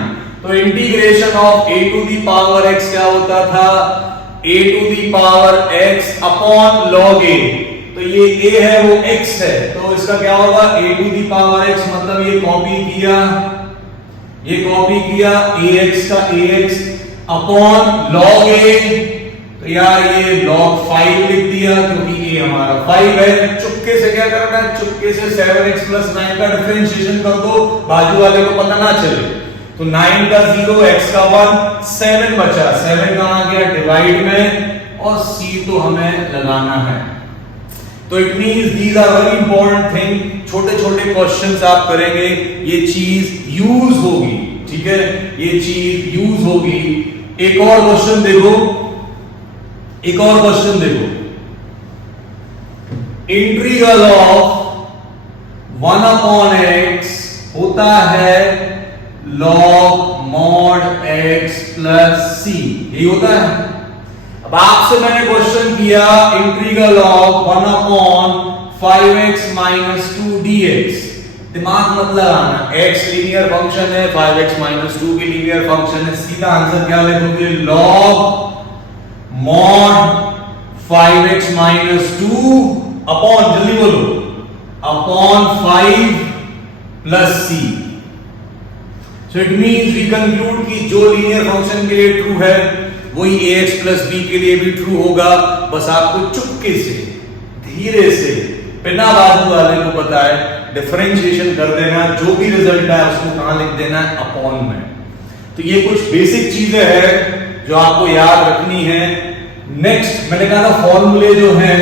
तो integration of a to the power x क्या होता था, a to the power x upon log a। तो ये a है वो x है, तो इसका क्या होगा a to the power x, मतलब ये कॉपी किया ax का ax अपॉन log a। तो यार ये log 5 लिख दिया क्योंकि a हमारा 5 है। चुपके से क्या करना है, चुपके से 7x प्लस 9 का डिफरेंशिएशन कर दो, बाजू वाले को पता ना चले। तो 9 का 0, x का 1, 7 बचा, 7 कहां गया डिवाइड में, और c तो हमें लगाना है। तो it means these are very important thing, छोटे छोटे क्वेश्चंस आप करेंगे, ये चीज यूज होगी, ठीक है, ये चीज यूज होगी। एक और क्वेश्चन देखो, इंटीग्रल ऑफ 1 अपॉन x होता है log mod x plus c, यही होता है। अब आपसे मैंने क्वेश्चन किया integral of 1 upon 5x minus 2 dx, दिमाग मत लगाना, x लीनियर फंक्शन है, 5x माइनस 2 की लीनियर फंक्शन है, सीधा आंसर क्या लिखोगे, log mod 5x minus 2 upon, जल्दी बोलो, upon 5 plus c। So it means we conclude कि जो लीनियर फंक्शन के लिए ट्रू है वही ax प्लस b के लिए भी ट्रू होगा। बस आपको चुपके से, धीरे से, बिना बाजू वाले को पता है, डिफरेंशिएशन कर देना, जो भी रिजल्ट है उसको कहां लिख देना है, अपॉन में। तो ये कुछ बेसिक चीजें हैं जो आपको याद रखनी है। नेक्स्ट मैंने कहा था फॉर्मूले जो हैं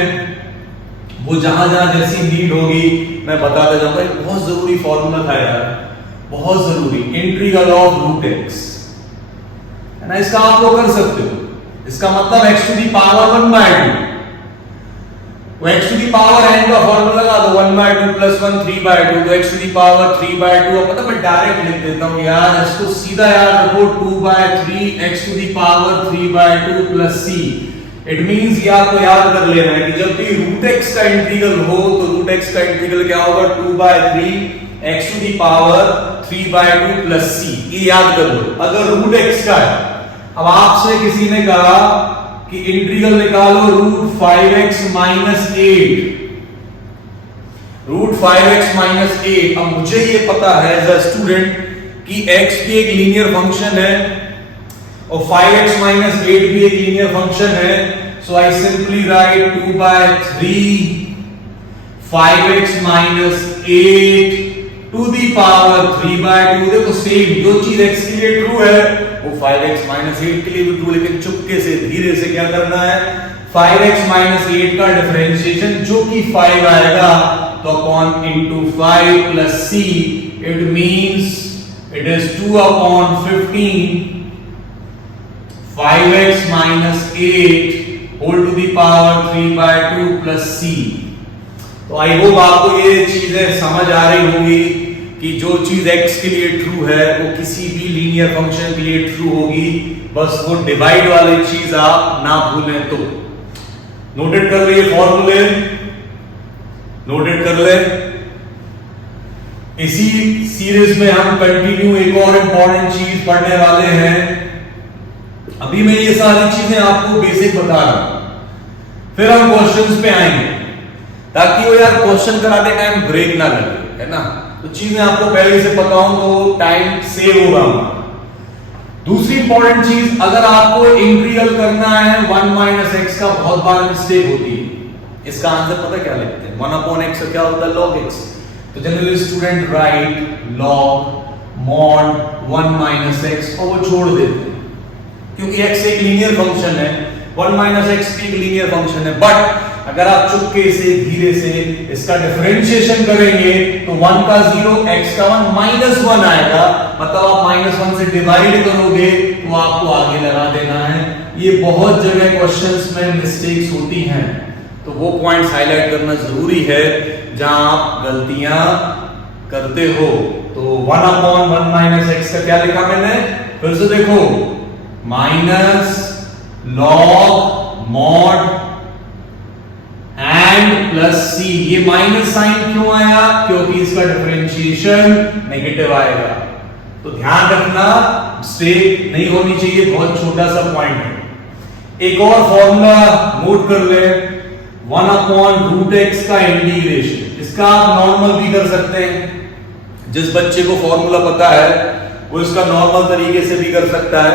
वो जहां जहां जैसी नीड होगी मैं बताता जाऊंगा। एक बहुत जरूरी फॉर्मूला था यार, बहुत जरूरी, इंटीग्रल ऑफ रूट x है ना, इसका आप लोग कर सकते हो। इसका मतलब x टू दी पावर 1/2, वो x to the power n का फॉर्मूला लगा दो, 1/2 प्लस 1 3/2, तो x टू दी पावर 3/2। अब पता मैं डायरेक्ट लिख देता हूं यार, इसको सीधा याद रखो, 2/3 x to the power 3/2 plus c। It means ये आपको याद कर लेना है कि जब भी रूट x का इंटीग्रल हो तो रूट x का इंटीग्रल क्या होगा, 2/3 x to the power 3/2 plus c, ये याद कर लो अगर रूट x का है। अब आपसे किसी ने कहा कि इंटीग्रल निकालो root 5x minus 8, root 5x minus 8। अब मुझे ये पता है एज अ स्टूडेंट कि x भी एक लीनियर फंक्शन है और 5x माइनस 8 भी एक लीनियर फंक्शन है। So I simply write 2/3 5x minus 8 to the power 3/2। देखो सेम जो चीज x के लिए ट्रू है वो 5x माइनस 8 के लिए भी ट्रू, लेकिन चुपके से धीरे से क्या करना है, 5x माइनस 8 का डिफरेंशिएशन जो कि 5 आएगा तो upon into 5 plus c, it means it is 2 upon 15 5x minus 8 whole to the power 3/2 plus c। तो आई होप आपको ये चीजें समझ आ रही होंगी कि जो चीज x के लिए ट्रू है वो किसी भी लीनियर फंक्शन के लिए ट्रू होगी, बस वो डिवाइड वाली चीज आप ना भूलें। तो नोटेड कर लिए फॉर्मूले, नोटेड कर ले। इसी सीरीज में हम कंटिन्यू एक और इंपॉर्टेंट चीज पढ़ने वाले हैं। अभी मैं ये सारी चीजें आपको बेसिक बता रहा हूं, फिर हम क्वेश्चंस पे आएंगे ताकि वो यार क्वेश्चन कराते टाइम ब्रेक ना लगे, है ना। तो चीजें आपको पहले से पता हो तो टाइम सेव होगा। दूसरी इंपॉर्टेंट चीज, अगर आपको इंटीग्रल करना है 1 माइनस एक्स का, बहुत बार मिस्टेक होती है। इसका आंसर पता क्या लिखते हैं, 1 अपॉन एक्स क्या होता है, log x। तो generally student right log mod 1 minus x और वो छोड़ देते हैं क्योंकि x एक लीनियर फंक्शन है, 1 माइनस एक्स भी एक लीनियर फंक्शन है। बट अगर आप चुपके से धीरे से इसका डिफरेंशिएशन करेंगे तो 1 का 0 x का 1 -1 आएगा, मतलब आप -1 से डिवाइड करोगे तो आपको आगे लगा देना है। ये बहुत जगह क्वेश्चंस में मिस्टेक्स होती हैं, तो वो पॉइंट्स हाईलाइट करना जरूरी है जहां आप गलतियां करते हो। तो 1/1 - x का क्या लिखा मैंने, फिर से देखो, minus log mod and plus C. ये माइनस साइन क्यों आया, क्योंकि इसका डिफरेंशिएशन नेगेटिव आएगा। तो ध्यान रखना, मिस्टेक नहीं होनी चाहिए, बहुत छोटा सा पॉइंट है। एक और फॉर्मूला नोट कर ले, 1/√x का इंटीग्रेशन। इसका आप नॉर्मल भी कर सकते हैं, जिस बच्चे को फॉर्मूला पता है वो इसका नॉर्मल तरीके से भी कर सकता है।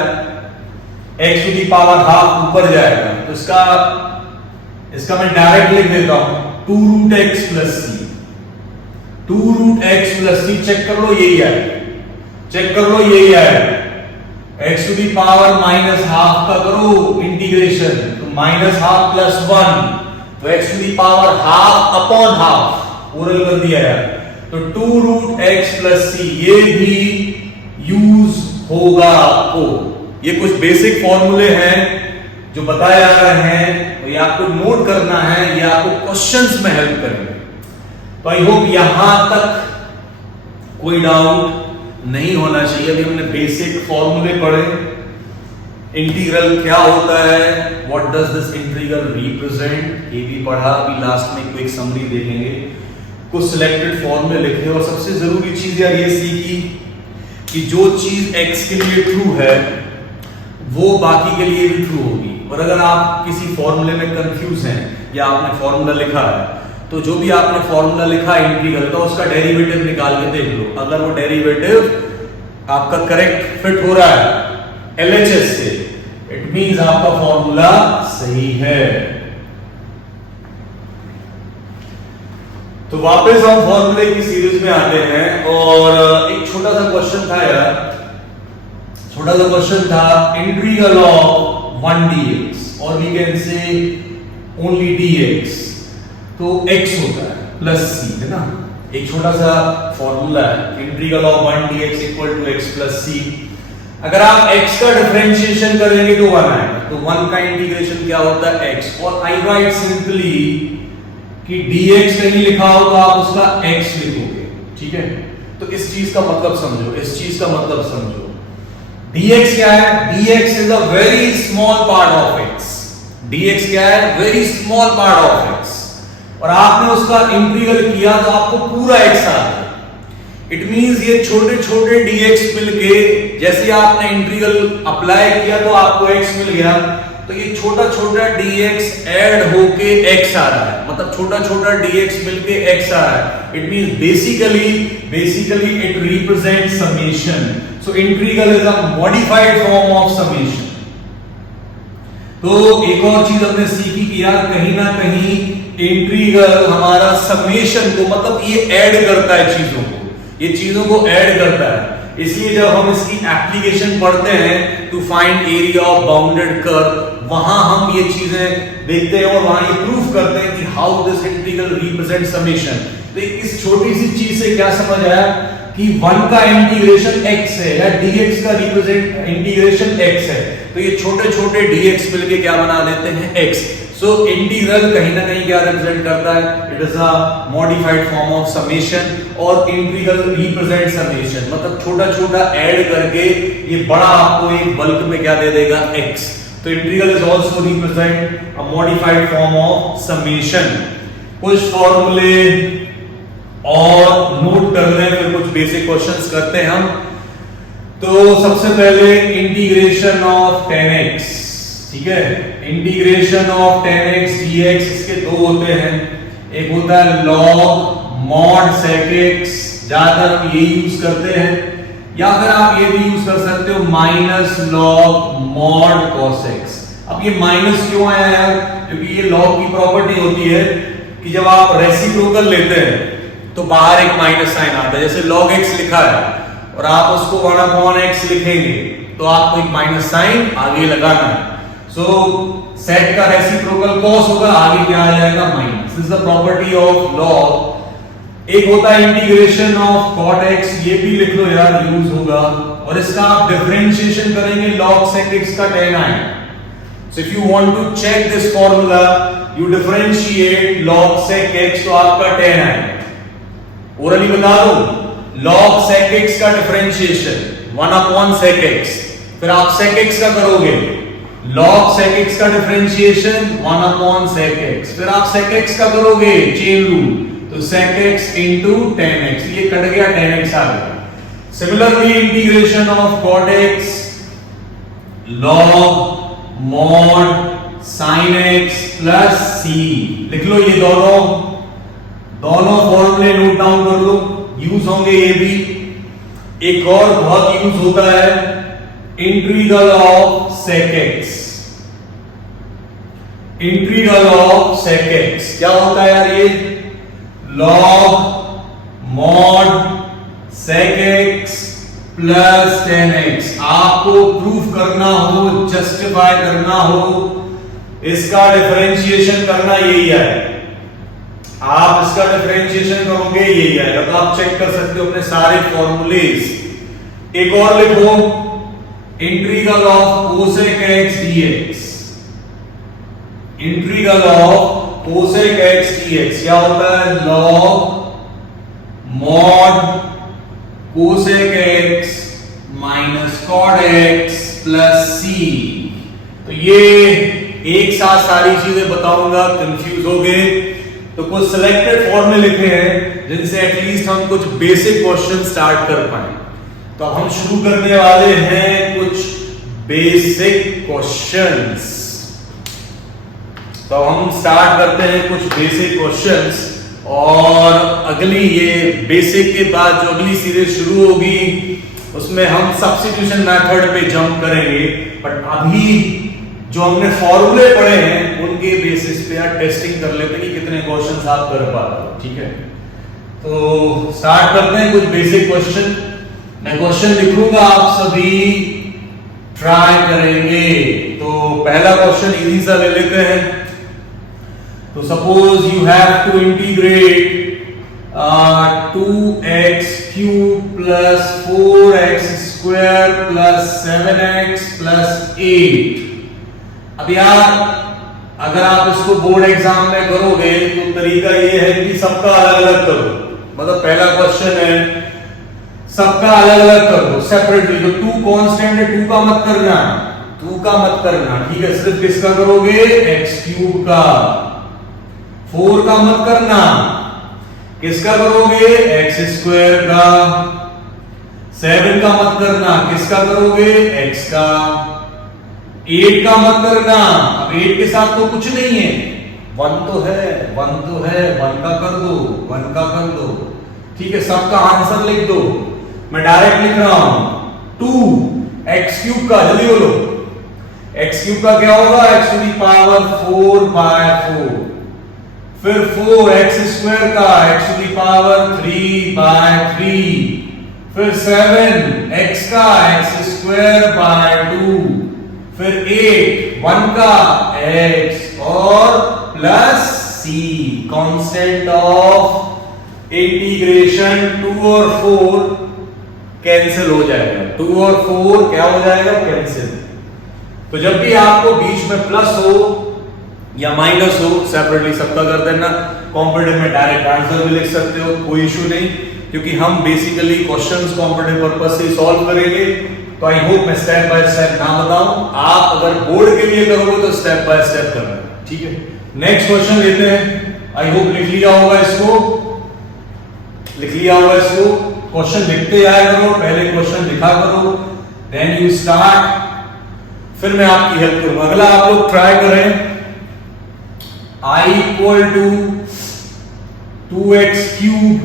x to the power half ऊपर जाएगा, तो इसका मैं डायरेक्ट लिख देता हूं 2√x प्लस सी। 2√x प्लस सी, चेक कर लो यही है, चेक कर लो यही है। x टू दी पावर -½ का करो इंटीग्रेशन, तो -½ प्लस 1, तो x to the power half upon half ओरल कर दिया है। तो 2√x प्लस सी ये भी यूज होगा आपको। ये कुछ बेसिक फॉर्मूले हैं जो बताए जा रहे हैं, तो ये आपको नोट करना है, ये आपको क्वेश्चंस में हेल्प करेंगे। तो आई होप यहां तक कोई डाउट नहीं होना चाहिए। अभी हमने बेसिक फॉर्मूले पढ़े, इंटीग्रल क्या होता है, what does this integral represent, ये भी पढ़ा। अभी लास्ट में कोई समरी देखेंगे, कुछ सिलेक्टेड फॉर्मूले लिखे, और सबसे जरूरी चीज यार ये सीखी कि जो चीज x के लिए ट्रू है वो बाकी के लिए भी ट्रू होगी। और अगर आप किसी फॉर्मूले में कंफ्यूज हैं या आपने फॉर्मूला लिखा है, तो जो भी आपने फॉर्मूला लिखा इंटीग्रल का, उसका डेरिवेटिव निकाल के देख लो। अगर वो डेरिवेटिव आपका करेक्ट फिट हो रहा है LHS से, इट मींस आपका फॉर्मूला सही है। तो वापस हम फॉर्मूले की सीरीज में आते हैं, और एक छोटा सा क्वेश्चन था यार, छोटा सा क्वेश्चन था, इंटीग्रल ऑफ 1 dx, और we can say only dx, तो x होता है प्लस c, है ना। एक छोटा सा फॉर्मूला है, integral of 1 dx equal to x plus c। अगर आप x का डिफरेंशिएशन करेंगे तो 1 आएगा, तो 1 का इंटीग्रेशन क्या होता है x, और आई राइट सिंपली कि dx कहीं लिखा हो तो आप उसका x लिखोगे, ठीक है। तो इस चीज का मतलब समझो, इस चीज का मतलब समझो। dx क्या है, dx is a very small part of x। dx क्या है, very small part of x, और आपने उसका इंटीग्रल किया तो आपको पूरा x आ गया। इट मींस ये छोटे छोटे dx मिलके, जैसे आपने इंटीग्रल अप्लाई किया तो आपको x मिल गया, तो ये छोटा छोटा dx ऐड होके x आ रहा है, मतलब छोटा छोटा dx मिलके x आ रहा है। It means basically it represents summation. So integral is a modified form of summation. तो एक और चीज हमने सीखी कि यार कहीं ना कहीं इंटीग्रल हमारा समेशन को, मतलब ये ऐड करता है चीजों को, ये चीजों को ऐड करता है। इसलिए जब हम इसकी एप्लीकेशन पढ़ते हैं to find area of bounded curve, वहां हम ये चीजें देखते हैं और वहां ये प्रूफ करते हैं कि how this integral represent summation. तो इस छोटी सी चीज से क्या समझ आया कि 1 का इंटीग्रेशन x है, या dx का रिप्रेजेंट इंटीग्रेशन x है, तो ये छोटे छोटे dx मिलके क्या बना देते हैं x। सो इंटीग्रल कहीं ना कहीं क्या रिप्रेजेंट करता है, it is a modified form of summation, और इंटीग्रल रिप्रेजेंट समेशन, मतलब छोटा छोटा ऐड करके ये बड़ा आपको एक बल्क में क्या दे देगा, x। तो integral is also represent a modified form of summation. कुछ फॉर्मूले और नोट कर लें, फिर कुछ बेसिक क्वेश्चंस करते हैं हम। तो सबसे पहले इंटीग्रेशन ऑफ 10x, ठीक है, इंटीग्रेशन ऑफ 10x dx, इसके दो होते हैं, एक होता है log mod sec x, ज्यादातर हम ये यूज करते हैं, या फिर आप ये भी यूज कर सकते हो minus log mod cos x। अब ये माइनस क्यों आया यार, क्योंकि ये log की प्रॉपर्टी होती है कि जब आप रेसिप्रोकल लेते हैं तो बाहर एक माइनस साइन आता है। जैसे log x लिखा है और आप उसको 1/x लिखेंगे तो आपको एक माइनस साइन आगे लगाना है। सो सेक का रेसिप्रोकल कॉस होगा, आगे क्या आ जाएगा minus. This is the property of log. एक होता है इंटीग्रेशन ऑफ cot x, ये भी लिख लो यार, यूज होगा। और इसका आप डिफरेंशिएशन करेंगे log sec x का tan i। So if you want to check this formula, you differentiate log sec x, तो आपका tan i। ओरली बता दो, log sec x का डिफरेंशिएशन 1 upon sec x, फिर आप sec x का करोगे, log sec x का डिफरेंशिएशन 1 upon sec x, फिर आप sec x का करोगे चेन रूल, तो sec x into tan x, ये कट गया, tan x आ गया। Similarly integration of cot x log mod sin x plus c, लिख लो ये दोनों फॉर्मूले नोट डाउन कर लो, यूज होंगे ये भी। एक और बहुत यूज होता है integral of sec x। Integral of sec x क्या होता है यार, ये log mod sec x plus tan x। आपको प्रूफ करना हो, जस्टिफाई करना हो, इसका डिफरेंशिएशन करना यही है। आप इसका डिफरेंशिएशन करोगे यही आएगा, तो आप चेक कर सकते हो अपने सारे फॉर्मूलेज। एक और लिखो, integral of cosec x dx। Integral of cosec x dx क्या होता है, log mod cosec x minus cot x plus c। तो ये एक साथ सारी चीजें बताऊंगा, कंफ्यूज हो गए तो कुछ सिलेक्टेड फॉर्मूले लिखे हैं जिनसे एटलीस्ट हम कुछ बेसिक क्वेश्चन स्टार्ट कर पाए। तो अब हम शुरू करने वाले हैं कुछ बेसिक क्वेश्चंस। तो हम स्टार्ट करते हैं कुछ बेसिक क्वेश्चंस, और अगली ये बेसिक के बाद जो अगली सीरीज शुरू होगी उसमें हम सब्स्टिट्यूशन मेथड पे जंप करेंगे। बट अभी जो हमने फॉर्मूले पढ़े हैं उनके बेसिस पे यार टेस्टिंग कर लेते हैं कि कितने क्वेश्चंस आप कर पा रहे हो, ठीक है। तो स्टार्ट करते हैं कुछ बेसिक क्वेश्चन। मैं क्वेश्चन लिखूंगा, आप सभी ट्राई करेंगे। तो पहला क्वेश्चन इजी सा ले लेते हैं। तो suppose you have to integrate 2x cube plus 4x square plus 7x plus 8। अब यार अगर आप इसको बोर्ड एग्जाम में करोगे तो तरीका ये है कि सबका अलग अलग करो। मतलब पहला क्वेश्चन है सबका अलग अलग कर दो सेपरेटली। तो 2 कांस्टेंट है, 2 का मत करना, 2 का मत करना, ठीक है। सिर्फ किसका करोगे, x क्यूब का। 4 का मत करना, किसका करोगे, x स्क्वायर का। 7 का मत करना, किसका करोगे, x का। 8 का मत करना, अब 8 के साथ तो कुछ नहीं है, 1 तो है, 1 तो है, 1 का कर दो, 1 का कर दो, ठीक है। सबका आंसर लिख दो। मैं डायरेक्ट लिख रहा हूं 2x क्यूब का, जल्दी बोलो। x क्यूब का क्या होगा, x टू दी पावर 4/4। फिर 4x स्क्वायर का x टू दी पावर 3/3। फिर 7x का x स्क्वायर बाय 2। फिर 8 1 का x और plus c। Constant of integration 2 और 4 कैंसिल हो जाएगा। 2 और 4 क्या हो जाएगा, कैंसिल। तो जब भी आपको बीच में प्लस हो या माइनस हो, सेपरेटली सबका कर देना। कॉम्पिटिटिव में डायरेक्ट आंसर भी लिख सकते हो, कोई इशू नहीं, क्योंकि हम बेसिकली क्वेश्चंस कॉम्पिटिटिव पर्पस से सॉल्व करेंगे। तो आई होप मैं स्टेप बाय स्टेप ना बताऊं, आप अगर बोर्ड के लिए करोगे तो स्टेप बाय स्टेप करना, ठीक है। नेक्स्ट क्वेश्चन लेते हैं। आई होप लिख लिया होगा इसको, लिख लिया होगा इसको। क्वेश्चन लिखते आया करो, पहले क्वेश्चन लिखा करो, देन यू स्टार्ट, फिर मैं आपकी हेल्प करूंगा। अगला आप लोग ट्राई करें i equal to 2x cube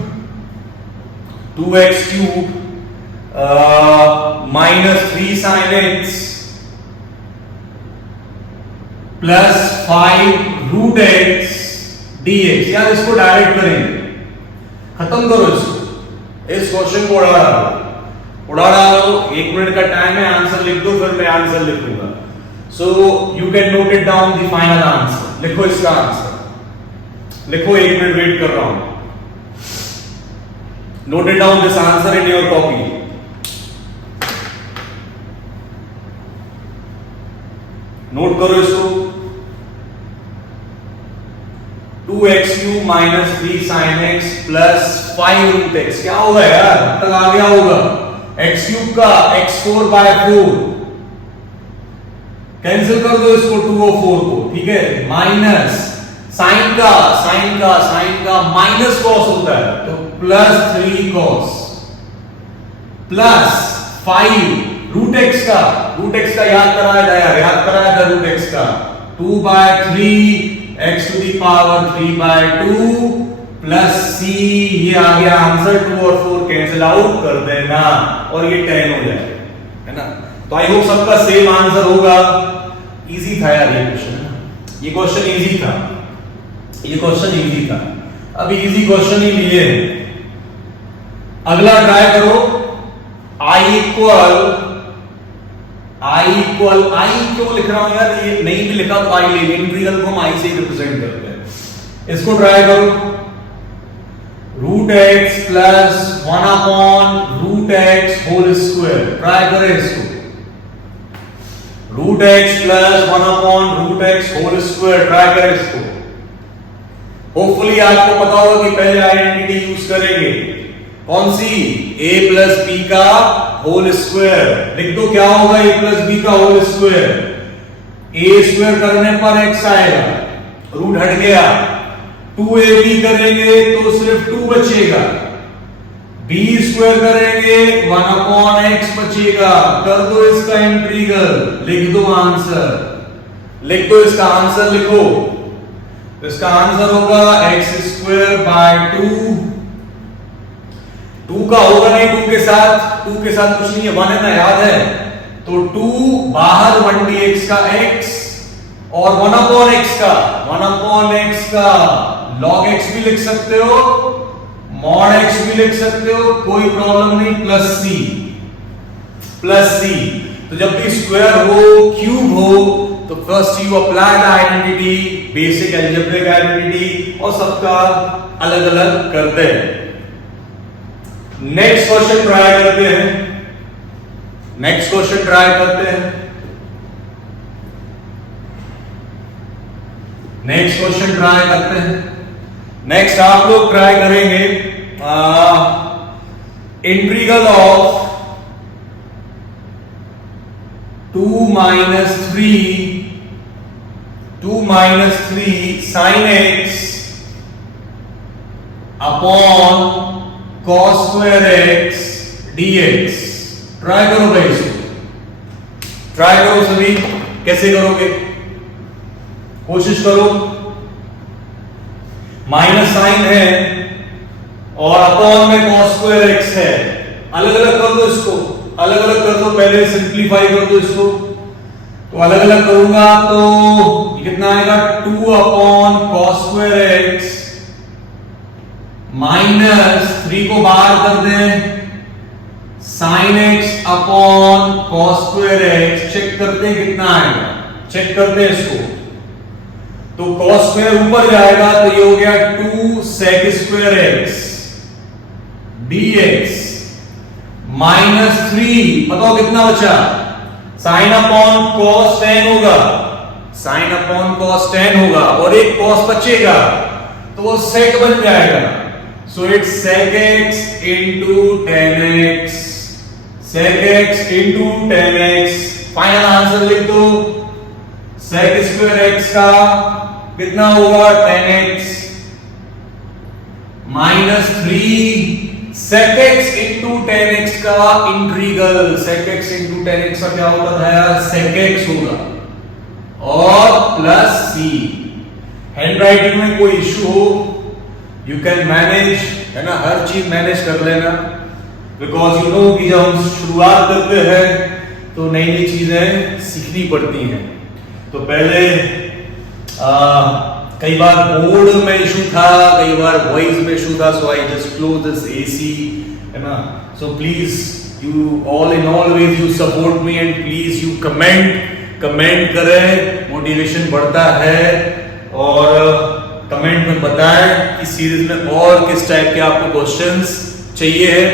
minus 3 sin x plus 5 root x dx। यार इसको डायरेक्ट करेंगे, खत्म करो इसको, इस क्वेश्चन को उड़ा डालो। 1 मिनट का टाइम है, आंसर लिख दो, फिर मैं आंसर लिखूंगा। So you can note it down the final answer. लिखो इसका आंसर, लिखो, 1 मिनट वेट कर रहा हूं। Note it down this answer in your copy. Note करो इसको। 2x³ minus 3 sin x plus 5 root x। क्या होगा यार, अब तक आ गया होगा। x³ का x4/4 कैंसिल कर दो इसको, 2 और 4 को, ठीक है। माइनस साइन का माइनस कॉस होता है, तो plus 3 cos plus 5 root x का याद कराया था रूट x का 2/3 x to the power 3/2 plus c। ये आ गया आंसर। 2 और 4 कैंसिल आउट कर देना और ये 10 हो जाए, है ना। तो आई होप सबका सेम आंसर होगा। इजी था यार ये क्वेश्चन, ये क्वेश्चन इजी था। अभी इजी क्वेश्चन ही लिए हैं। अगला ट्राई करो। I क्यों लिख रहा हूं यार, ये नहीं भी लिखा तो I ले, इंटीग्रल को हम I से रिप्रेजेंट करते हैं। इसको ट्राई करो। √x plus 1/√x whole square. Try करें इसको। √x plus 1/√x whole square. Try करें इसको। होपफुली आपको पता होगा कि पहले आइडेंटिटी यूज करेंगे कौन सी, a प्लस b का होल स्क्वायर। लिख दो क्या होगा, a प्लस b का होल स्क्वायर। a स्क्वायर करने पर x आएगा, रूट हट गया। 2ab करेंगे तो सिर्फ 2 बचेगा। b स्क्वायर करेंगे 1/x बचेगा। कर दो इसका इंटीग्रल, लिख दो आंसर, लिख दो इसका आंसर, लिखो। तो इसका आंसर होगा x²/2। 2 का होगा नहीं, 2 के साथ कुछ नहीं है, 1 है ना, याद है। तो 2 बाहर 1dx का x और 1/x का log x भी लिख सकते हो, mod x भी लिख सकते हो, कोई प्रॉब्लम नहीं। Plus c। तो जब भी स्क्वायर हो, क्यूब हो, तो first you apply the identity, basic algebraic identity, और सबका अलग अलग करते हैं। नेक्स्ट क्वेश्चन ट्राई करते हैं। नेक्स्ट आप लोग ट्राई करेंगे integral of 2 - 3 sin x upon cos² x dx। ट्राई करो भाई इसको, ट्राई करो सभी। कैसे करोगे, कोशिश करो। माइनस साइन है और अपॉन में cos² x है। अलग अलग कर दो इसको, अलग अलग कर दो, पहले सिंप्लीफाई कर दो इसको। तो अलग अलग करूंगा तो कितना आएगा, 2/cos² x माइनस 3 को बाहर कर दें, sin x upon cos² x। Check करते हैं कितना आएगा, चेक करते हैं इसको। तो cos² ऊपर जाएगा तो ये हो गया 2 sec² x dx माइनस 3, बताओ कितना बचा, sin अपॉन cos 10 होगा, sin अपॉन cos 10 होगा, और एक cos बचेगा तो वो sec बन जाएगा। So it's sec x into 10x, sec x into 10x। Final answer लिख दो। sec² x का कितना होगा, 10x minus 3 sec x into 10x का integral. sec x into 10x का क्या होता था यार, sec x होगा, और प्लस c। हैंड राइटिंग में कोई इश्यू हो, यू कैन मैनेज, है ना, हर चीज मैनेज कर लेना। बिकॉज यू नो कि जब हम शुरुआत करते हैं तो नई नई चीजें सीखनी पड़ती हैं। तो पहले कई बार बोर्ड में इशू था, कई बार वॉइस में इशू था, so I just close this AC, है ना। So please you all in all ways you support me and please you comment comment करें, मोटिवेशन बढ़ता है। और कमेंट में बताएं कि सीरीज में और किस टाइप के आपको क्वेश्चंस चाहिए है,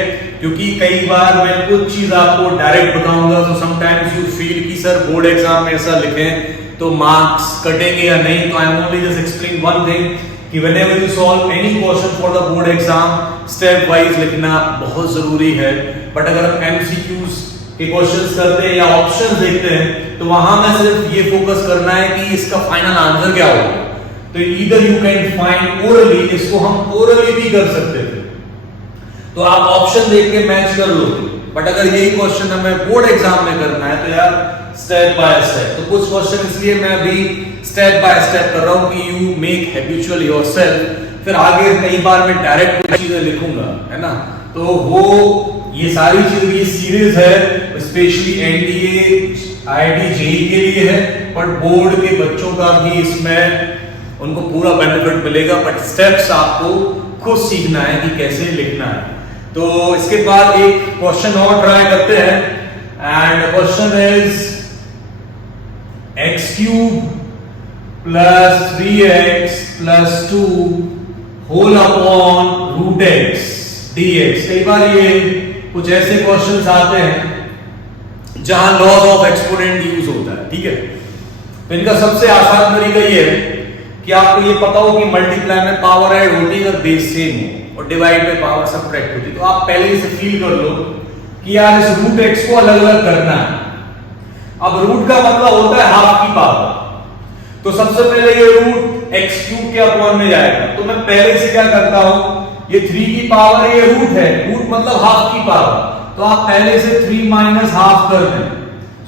क्योंकि कई बार मैं कुछ चीज आपको डायरेक्ट बताऊंगा तो समटाइम्स यू फील कि सर बोर्ड एग्जाम में ऐसा लिखें तो मार्क्स कटेंगे या नहीं। तो I am only just explain one thing कि whenever you solve any question for the board exam stepwise लिखना बहुत जरूरी है। बट अगर हम एमसीक्यूज के क्वेश्चंस करते हैं या ऑप्शंस देखते हैं तो वहां में सिर्फ ये फोकस करना है कि इसका फाइनल आंसर क्या होगा। तो either you can find orally, इसको हम ओरली भी कर सकते थे, तो आप ऑप्शन देख के मैच कर लो। बट अगर यही क्वेश्चन हमें बोर्ड एग्जाम में करना है तो यार स्टेप बाय स्टेप। तो कुछ क्वेश्चन इसलिए मैं अभी स्टेप बाय स्टेप कर रहा हूं कि यू मेक हैबिचुअल योरसेल्फ। फिर आगे कई बार मैं डायरेक्ट कुछ चीजें लिखूंगा, है ना, तो वो ये सारी चीजें, ये सीरीज है स्पेशली एनडीए आईआईटी जेईई के लिए है, बट बोर्ड के बच्चों का भी इसमें उनको पूरा बेनिफिट मिलेगा। बट स्टेप्स आपको खुद सीखना है कि कैसे लिखना है। तो इसके बाद एक क्वेश्चन और ट्राई करते हैं, and question is x cube plus 3x plus 2 whole upon root x dx। कई बार ये कुछ ऐसे क्वेश्चंस आते हैं जहां लॉज ऑफ एक्सपोनेंट यूज होता है, ठीक है। तो इनका सबसे आसान तरीका ये है कि आपको ये पता हो कि मल्टीप्लाई में पावर ऐड होती है अगर बेस सेम हो और डिवाइड में पावर सब्ट्रैक्ट होती है, तो आप पहले से फील कर लो कि यार इस रूट एक्स को अलग अलग करना है। अब रूट का मतलब होता है हाफ की पावर, तो सबसे पहले ये रूट एक्स क्यूब के अपॉन में जाएगा। तो मैं पहले से क्या करता हूं, ये 3 की पावर ये रूट है, रूट मतलब हाफ की पावर, तो आप पहले से 3 माइनस हाफ कर दें।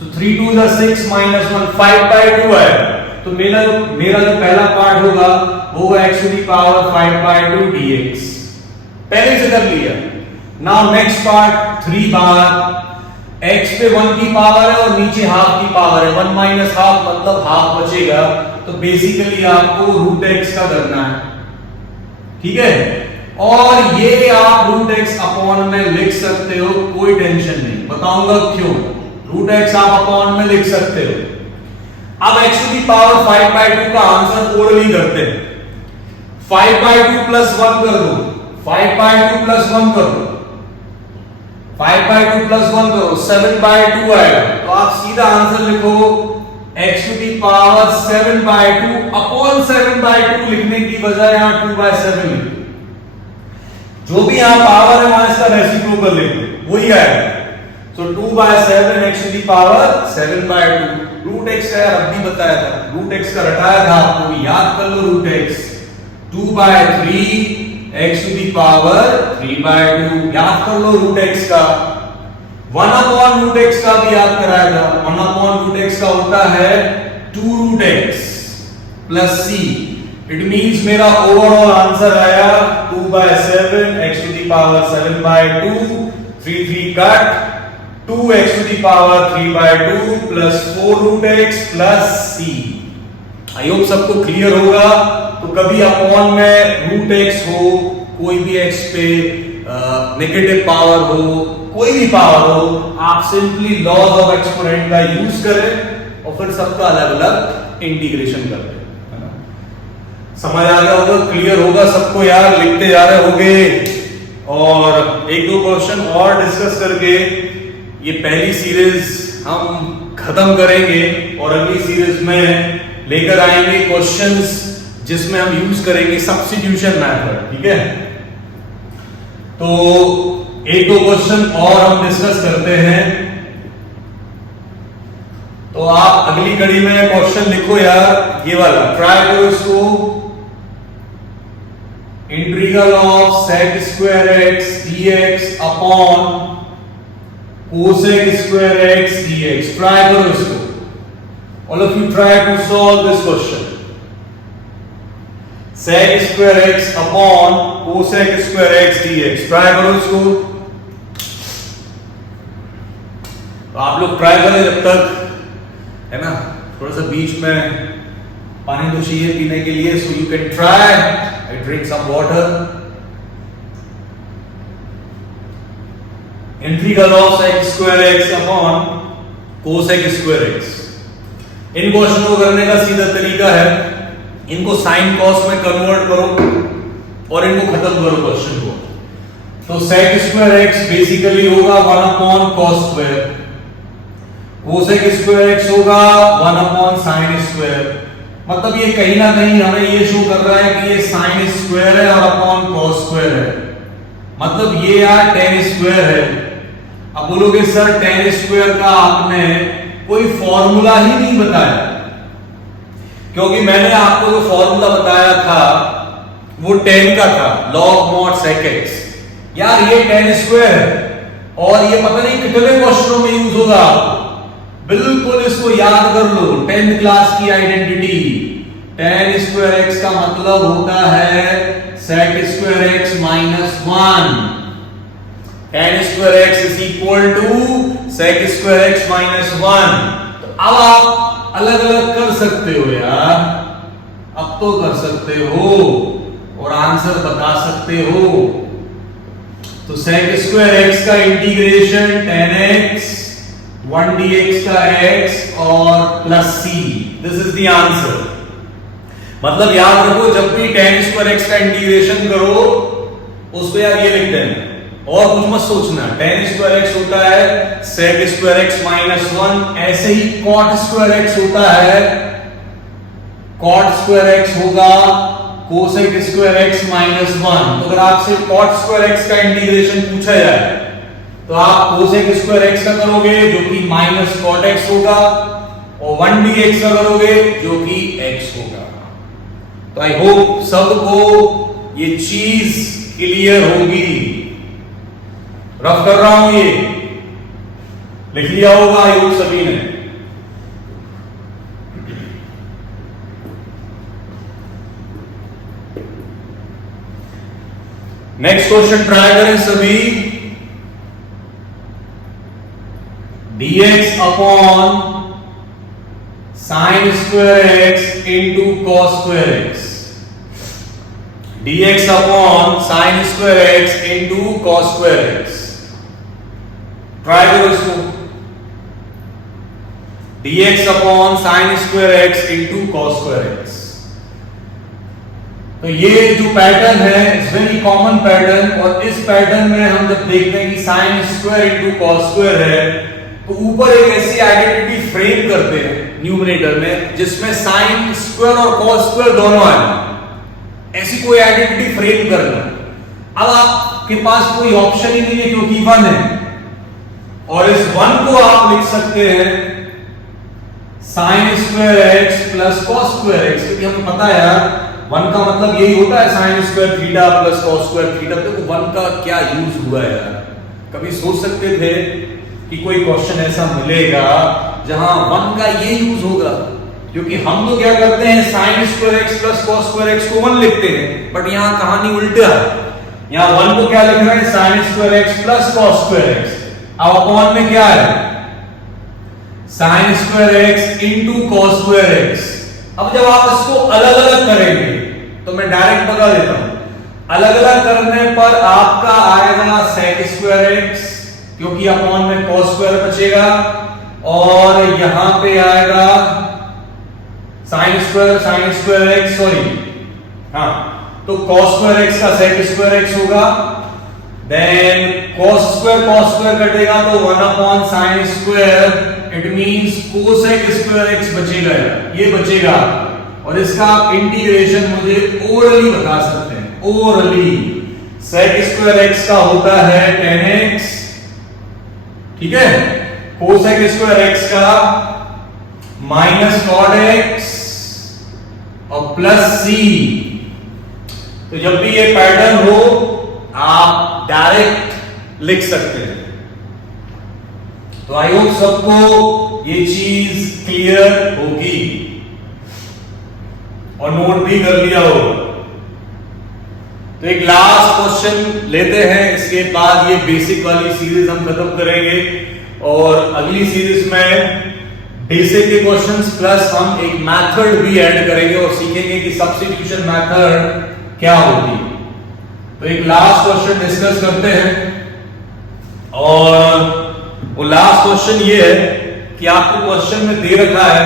तो 3 2 is 6 minus 1 5/2 है। तो मेरा जो पहला पार्ट होगा वो होगा x to the power 5/2 dx, पहले से कर लिया। नाउ नेक्स्ट पार्ट 3 बार x पे 1 की पावर है और नीचे हाफ की पावर है, 1 माइनस हाफ मतलब हाफ बचेगा। तो बेसिकली आपको रूट x का करना है, ठीक है। और ये आप रूट x अपॉन में लिख सकते हो, कोई टेंशन नहीं, बताऊंगा क्यों। रूट x आप अपॉन में लिख सकते हो। अब x टू दी पावर 5/2 का आंसर ओरली करते हैं। 5/2 प्लस 1 कर दो, 5/2 प्लस 1 कर दो, 5/2 प्लस 1 करो, 7/2 आएगा। तो आप सीधा आंसर लिखो x to the power 7/2 upon 7/2 लिखने की बजाय यहां 2/7 लिखो। जो भी यहां पावर है वहां इसका रेसिप्रोकल लिखो, वही आएगा। तो 2/7 x to the power 7/2। Root x का यार अभी बताया था, रूट x का रटाया था आपको, याद कर लो root x। 2/3 x to the power 3/2, याद कर लो रूट x का। 1 अपॉन रूट x का भी याद कराया था, 1 अपॉन रूट x का होता है 2 root x plus c। It means मेरा ओवरऑल आंसर आया 2/7 x to the power 7/2, 3 cut, 2x to the power 3/2 plus 4 root x plus c। I hope सबको क्लियर होगा। तो कभी अपॉन में रूट x हो, कोई भी x पे नेगेटिव पावर हो, कोई भी पावर हो, आप सिंपली लॉज ऑफ एक्सपोनेंट का यूज करें और फिर सबका अलग अलग इंटीग्रेशन कर दें, है ना। समझ आ गया होगा, क्लियर होगा सबको यार, लिखते जा रहे होगे। और एक दो क्वेश्चन और डिस्कस करके ये पहली सीरीज हम खत्म करेंगे और अगली सीरीज में लेकर आएंगे क्वेश्चंस जिसमें हम यूज करेंगे सब्स्टिट्यूशन मेथड, ठीक है। तो एक दो क्वेश्चन और हम डिस्कस करते हैं। तो आप अगली कड़ी में क्वेश्चन लिखो यार, ये वाला ट्राई करो इसको। Integral of sec square x dx upon cosec square x dx। ट्राई करो इसको, all of you try to solve this question। sec square x upon cosec square x dx, ट्राई करो इसको। तो आप लोग ट्राई करें जब तक, है ना, थोड़ा सा बीच में पानी तो चाहिए पीने के लिए, so you can try। I drink some water। Integral of sec square x upon cosec square x। In question को करने का सीधा तरीका है, इनको साइन कॉस में कन्वर्ट करो और इनको खत्म करो क्वेश्चन को। तो sec स्क्वायर x बेसिकली होगा 1 upon cos square, cosec square x होगा 1 अपॉन sin स्क्वायर। मतलब ये कहीं ना कहीं हमें ये शो कर रहा है कि ये sin स्क्वायर है और अपॉन cos स्क्वायर है, मतलब ये यार tan स्क्वायर है। अब बोलोगे सर tan स्क्वायर का आपने कोई फॉर्मूला ही नहीं बताया, क्योंकि मैंने आपको जो फॉर्मूला बताया था वो tan का था, log mod sec x। यार ये tan स्क्वायर है और ये पता नहीं कितने क्वेश्चनों में यूज होगा, बिल्कुल इसको याद कर लो, 10th क्लास की आइडेंटिटी। tan स्क्वायर x का मतलब होता है sec square x minus 1। tan square x is equal to sec square x minus 1। तो अब आप अलग अलग कर सकते हो यार, अब तो कर सकते हो और आंसर बता सकते हो। तो sec स्क्वायर x का इंटीग्रेशन tan x 1 dx का x और plus c, this is the answer. मतलब याद रखो जब भी tan स्क्वायर x का इंटीग्रेशन करो उसको यार ये लिखते हैं और कुछ मत सोचना। tan स्क्वायर x होता है sec स्क्वायर x माइनस 1, ऐसे ही cot स्क्वायर x होता है cot स्क्वायर x होगा cosec स्क्वायर x माइनस 1। तो अगर आपसे cot स्क्वायर x का इंटीग्रेशन पूछा जाए तो आप cosec स्क्वायर x का करोगे जो कि माइनस cot x होगा और 1 dx का करोगे जो कि x होगा। तो आई होप सबको ये चीज क्लियर होगी। रफ कर रहा हूं, ये लिख लिया होगा आई होप सभी ने। नेक्स्ट क्वेश्चन ट्राई करें सभी। dx upon sine square x into cos square x, dx upon sine square x into cos square x। Try करो इसको, dx upon sine square x into cos square x। तो ये जो pattern है it's very common pattern, और इस pattern में हम जब देखते हैं कि sine square into cos square है तो ऊपर एक ऐसी आइडेंटिटी फ्रेम करते हैं न्यूमरेटर में जिसमें साइन स्क्वायर और कॉस स्क्वायर दोनों आए, ऐसी कोई आइडेंटिटी फ्रेम करना। अब आपके पास कोई ऑप्शन ही नहीं है क्योंकि 1 है, और इस 1 को आप लिख सकते हैं sine square x plus cos square x, क्योंकि हमें पता है यार 1 का मतलब यही होता है sine square theta plus cos square theta. तो 1 का क्या यूज हुआ है यार? कभी सोच सकते थे कि कोई क्वेश्चन ऐसा मिलेगा जहां 1 का ये यूज होगा? क्योंकि हम लोग क्या करते हैं sine square x plus cos square x को 1 लिखते हैं, बट यहां कहानी उल्टा है। यहां 1 को क्या लिख रहे हैं sine square x plus cos square x, अब अपॉन में क्या है sine square x into cos square x। अब जब आप इसको अलग अलग करेंगे तो मैं डायरेक्ट बता देता हूं, अलग अलग करने पर आपका आएगा sec स्क्वायर x, क्योंकि अपॉन में cos स्क्वायर बचेगा, और यहां पे आएगा sin स्क्वायर x, सॉरी हाँ, तो cos स्क्वायर x का sec स्क्वायर x होगा, देन cos स्क्वायर कटेगा तो 1 upon sin square, it means cosec square x बचेगा, ये बचेगा, और इसका आप इंटीग्रेशन मुझे ओरली बता सकते हैं, ओरली sec स्क्वायर x का होता है tan x, ठीक है, cosec स्क्वायर x का माइनस cot x और प्लस c। तो जब भी ये पैटर्न हो आप डायरेक्ट लिख सकते हैं। तो आई होप सबको ये चीज क्लियर होगी और नोट भी कर लिया होगा। तो एक लास्ट क्वेश्चन लेते हैं, इसके बाद ये बेसिक वाली सीरीज हम खत्म करेंगे, और अगली सीरीज में बेसिक के क्वेश्चंस प्लस हम एक मेथड भी ऐड करेंगे और सीखेंगे कि सब्स्टिट्यूशन मेथड क्या होती है। तो एक लास्ट क्वेश्चन डिस्कस करते हैं, और वो लास्ट क्वेश्चन ये है कि आपको क्वेश्चन में दे रखा है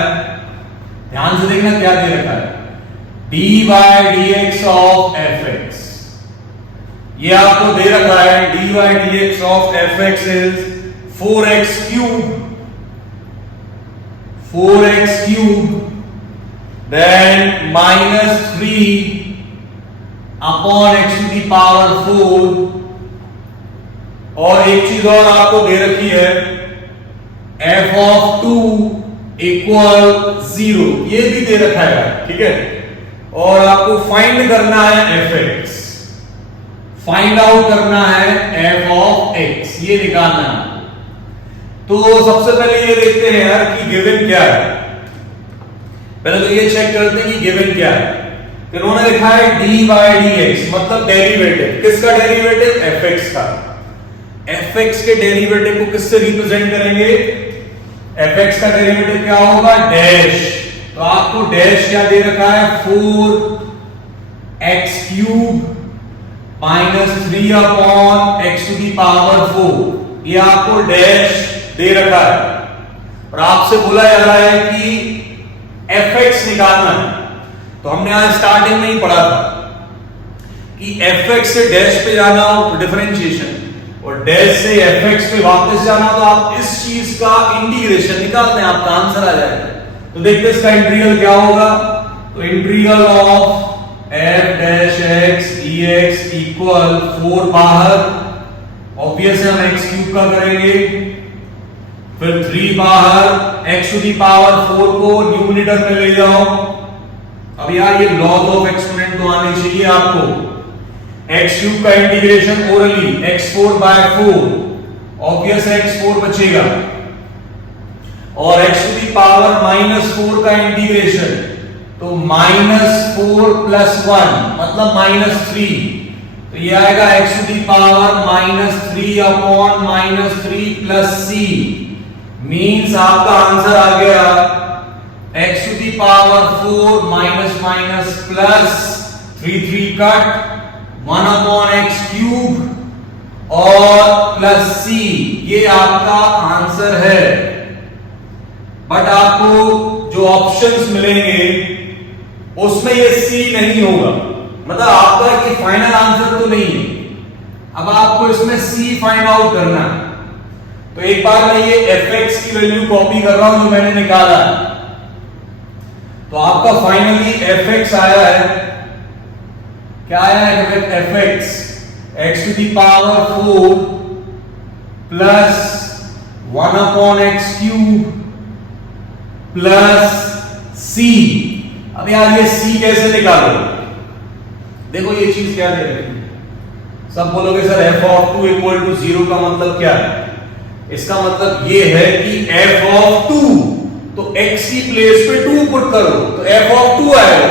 ध्यान से देखना क्या दे रखा है, dy dx ऑफ fx, ये आपको दे रखा है dy dx of fx is 4x cube then minus 3 upon x to the power 4, और एक चीज और आपको दे रखी है f of 2 इक्वल 0, ये भी दे रखा है, ठीक है। और आपको फाइंड करना है fx, फाइंड आउट करना है f of x, ये निकालना है। तो सबसे पहले ये देखते हैं यार कि गिवन क्या है, पहले तो ये चेक करते हैं कि गिवन क्या है। तो इन्होंने लिखा है dy dx मतलब डेरिवेटिव, किसका डेरिवेटिव, fx का। fx के डेरिवेटिव को किससे रिप्रेजेंट करेंगे, fx का डेरिवेटिव क्या होगा, डैश, तो आपको डैश क्या दे रखा है, 4x क्यूब minus 3 upon x to the power 4, ये आपको डैश दे रखा है। और आपसे बोला जा रहा है कि fx निकालना है। तो हमने आज स्टार्टिंग में ही पढ़ा था कि fx से डैश पे जाना हो तो डिफरेंशिएशन, और डैश से fx पे वापस जाना तो आप इस चीज का इंटीग्रेशन निकालते हैं, आपका आंसर आ जाएगा। तो देखते हैं इसका इंटीग्रल क्या होगा। तो integral of f dash x dx equal 4 बाहर, ऑब्वियस है हम x क्यूब का करेंगे, फिर 3 बाहर, x टू दी पावर 4 को न्यूमरेटर में ले जाओ। अब यार ये लॉग ऑफ एक्सपोनेंट तो आने चाहिए आपको। x क्यूब का integration orally x4 by 4, obvious है x4 बचेगा, और x टू दी पावर -4 का इंटीग्रेशन, तो -4 + 1 मतलब -3, तो ये आएगा x to the power -3 upon -3 plus c, means आपका आंसर आ गया x to the power 4 minus plus 3 cut 1 upon x cube और प्लस c, ये आपका आंसर है। बट आपको जो ऑप्शंस मिलेंगे उसमें ये c नहीं होगा, मतलब आपका ये फाइनल आंसर तो नहीं है। अब आपको इसमें c फाइंड आउट करना है। तो एक बार मैं ये fx की वैल्यू कॉपी कर रहा हूं जो मैंने निकाला है। तो आपका फाइनली fx आया है, क्या आया है, fx x to the power 4 plus 1 upon x cube plus c। अब यार ये c कैसे निकालो, देखो ये चीज क्या दे रही है, सब बोलोगे sir f of 2 equal to 0 का मतलब क्या है। इसका मतलब ये है कि f of 2, तो x की प्लेस पे 2 पुट करो तो f of 2 आएगा,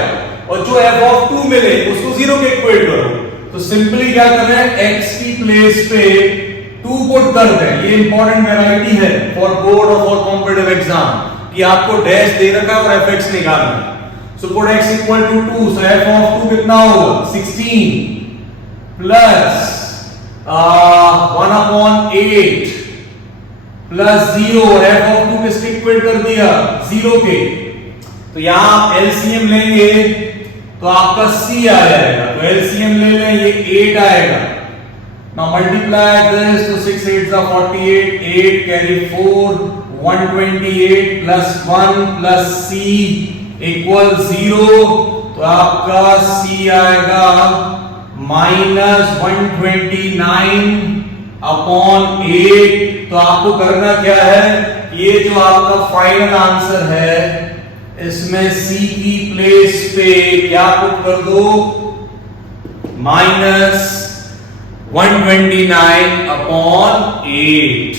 और जो f of 2 मिले उसको 0 के इक्वेट करो। तो सिंपली क्या कर रहे हैं, x की प्लेस पे 2 पुट करते हैं। ये इंपॉर्टेंट वैरायटी है फॉर बोर्ड और फॉर कॉम्पिटिटिव एग्जाम कि आपको डैश दे रखा है और fx निकालना है। So put x equal to 2, so f of 2 कितना होगा, 16 प्लस 1 अपॉन 8 प्लस 0, और f of 2 किसके इक्वेट कर दिया, 0 के। तो यहां आप LCM लेंगे तो आपका c आ जाएगा, तो LCM ले लें, ये 8 आएगा। नाउ मल्टीप्लाई दिस, तो 6 8 are 48, 8 carry 4, 128 plus 1 plus c equal 0, तो आपका c आएगा -129 अपॉन 8। तो आपको करना क्या है, ये जो आपका फाइनल आंसर है इसमें c की प्लेस पे क्या पुट कर दो, -129 अपॉन 8।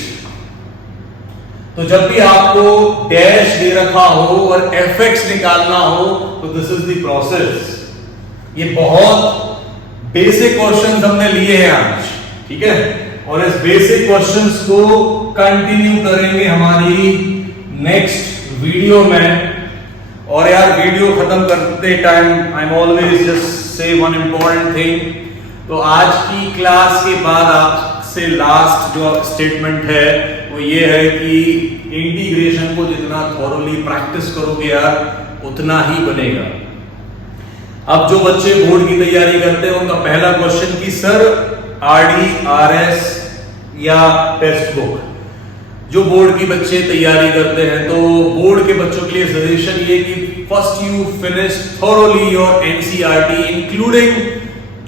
तो जब भी आपको डैश दे रखा हो और fx निकालना हो तो दिस इज द प्रोसेस। ये बहुत बेसिक क्वेश्चंस हमने लिए हैं आज, ठीक है, और इस बेसिक क्वेश्चंस को कंटिन्यू करेंगे हमारी नेक्स्ट वीडियो में। और यार वीडियो खत्म करते time I am always just say one important thing. तो आज की क्लास के बाद आपसे लास्ट जो स्टेटमेंट है वो ये है कि इंटीग्रेशन को जितना थॉरोली प्रैक्टिस करोगे यार उतना ही बनेगा। अब जो बच्चे बोर्ड की तैयारी करते हैं उनका पहला क्वेश्चन कि सर आरडी, आरएस या टेक्स्ट बुक। जो बोर्ड की बच्चे तैयारी करते हैं तो बोर्ड के बच्चों के लिए सजेशन ये कि first you finish thoroughly your NCERT including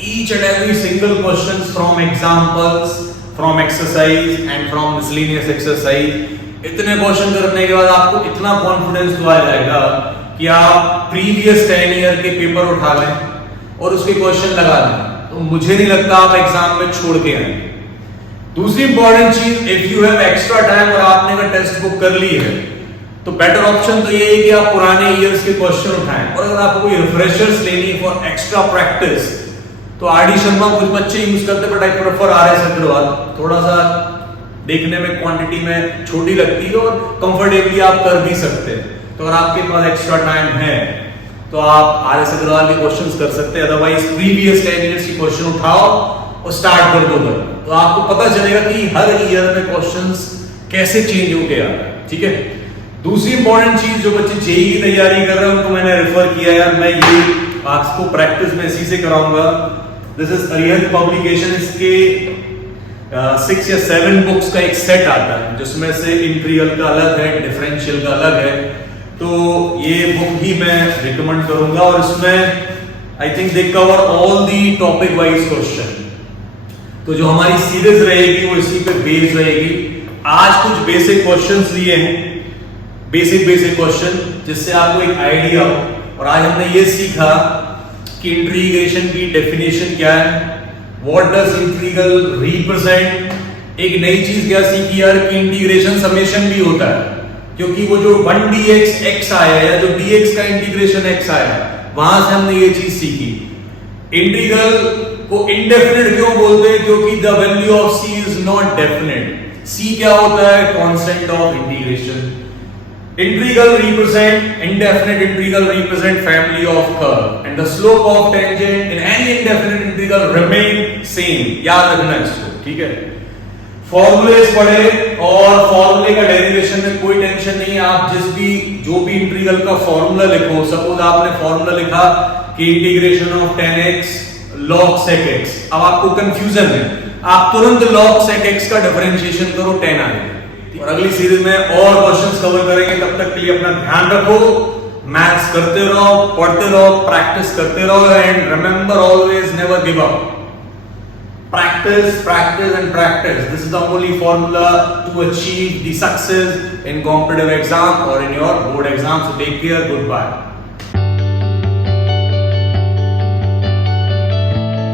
each and every single questions from examples, from exercise and from miscellaneous exercise. इतने क्वेश्चन करने के बाद आपको इतना कॉन्फिडेंस तो आ जाएगा कि आप प्रीवियस 10 ईयर के पेपर उठा लें और उसके क्वेश्चन लगा लें, तो मुझे नहीं लगता आप एग्जाम में छोड़ के आएंगे। दूसरी इंपॉर्टेंट चीज, if you have extra time और आपने अगर टेक्स्ट बुक कर ली है तो बेटर ऑप्शन तो ये है कि आप पुराने ईयर्स के क्वेश्चन उठाएं। और अगर आपको कोई रिफ्रेशर्स लेनी है फॉर एक्स्ट्रा प्रैक्टिस तो आरडी शर्मा कुछ बच्चे यूज करते, but I prefer RS Agarwal. थोड़ा सा देखने में क्वांटिटी में छोटी लगती है और कंफर्टेबली आप कर भी सकते हैं। तो अगर आपके पास एक्स्ट्रा टाइम है तो आप आरएस अग्रवाल के क्वेश्चंस कर सकते हैं, अदरवाइज प्रीवियस 10 ईयर्स के क्वेश्चन उठाओ और स्टार्ट कर दो घर। तो आपको पता चलेगा कि हर ईयर में क्वेश्चंस कैसे चेंज होके आ रहे हैं। ठीक है, दूसरी इंपॉर्टेंट चीज, जो बच्चे जेईई की तैयारी कर रहे हैं उनको मैंने रेफर किया यार, मैं ये आपको प्रैक्टिस में इसी से कराऊंगा। दिस इज अरिहंत पब्लिकेशन, इसके 6 या 7 बुक्स का एक सेट आता है जिसमें से इंटीग्रल का अलग है, डिफरेंशियल का अलग है। तो ये बुक ही मैं रिकमेंड करूंगा और इसमें I think they cover all the topic wise question. तो जो हमारी सीरीज रहेगी वो इसी पे बेस्ड रहेगी। आज कुछ बेसिक क्वेश्चंस लिए हैं, बेसिक क्वेश्चन, जिससे आपको एक आइडिया हो। और आज हमने ये सीखा कि इंटीग्रेशन की डेफिनेशन क्या है, व्हाट डज इंटीग्रल रिप्रेजेंट। एक नई चीज क्या सीखी यार कि इंटीग्रेशन समेशन भी होता है, क्योंकि वो जो 1dx x आया या जो dx का इंटीग्रेशन x आया, वहां से हमने ये चीज सीखी। इंटीग्रल को इंडेफिनिट क्यों बोलते हैं, क्योंकि the value of c is not definite. c क्या होता है, constant of integration. Integral represent indefinite integral represent family of curve and the slope of tangent in any indefinite integral remain same। याद रखना इसको, ठीक है। फॉर्मूले पढ़े और फॉर्मूले का डेरिवेशन में कोई टेंशन नहीं है। आप जो भी इंटीग्रल का फॉर्मूला लिखो, सपोज आपने फॉर्मूला लिखा कि integration of 10x log sec x, अब आपको कंफ्यूजन है, आप तुरंत log sec x का डिफरेंशिएशन करो, 10 आएगा। और अगली सीरीज में और क्वेश्चंस कवर करेंगे, तब तक के लिए अपना ध्यान रखो, मैथ्स करते रहो, पढ़ते रहो, प्रैक्टिस करते रहो and remember always never give up. Practice, practice and practice. This is the only formula to achieve the success in competitive exam or in your board exam. So take care. Goodbye.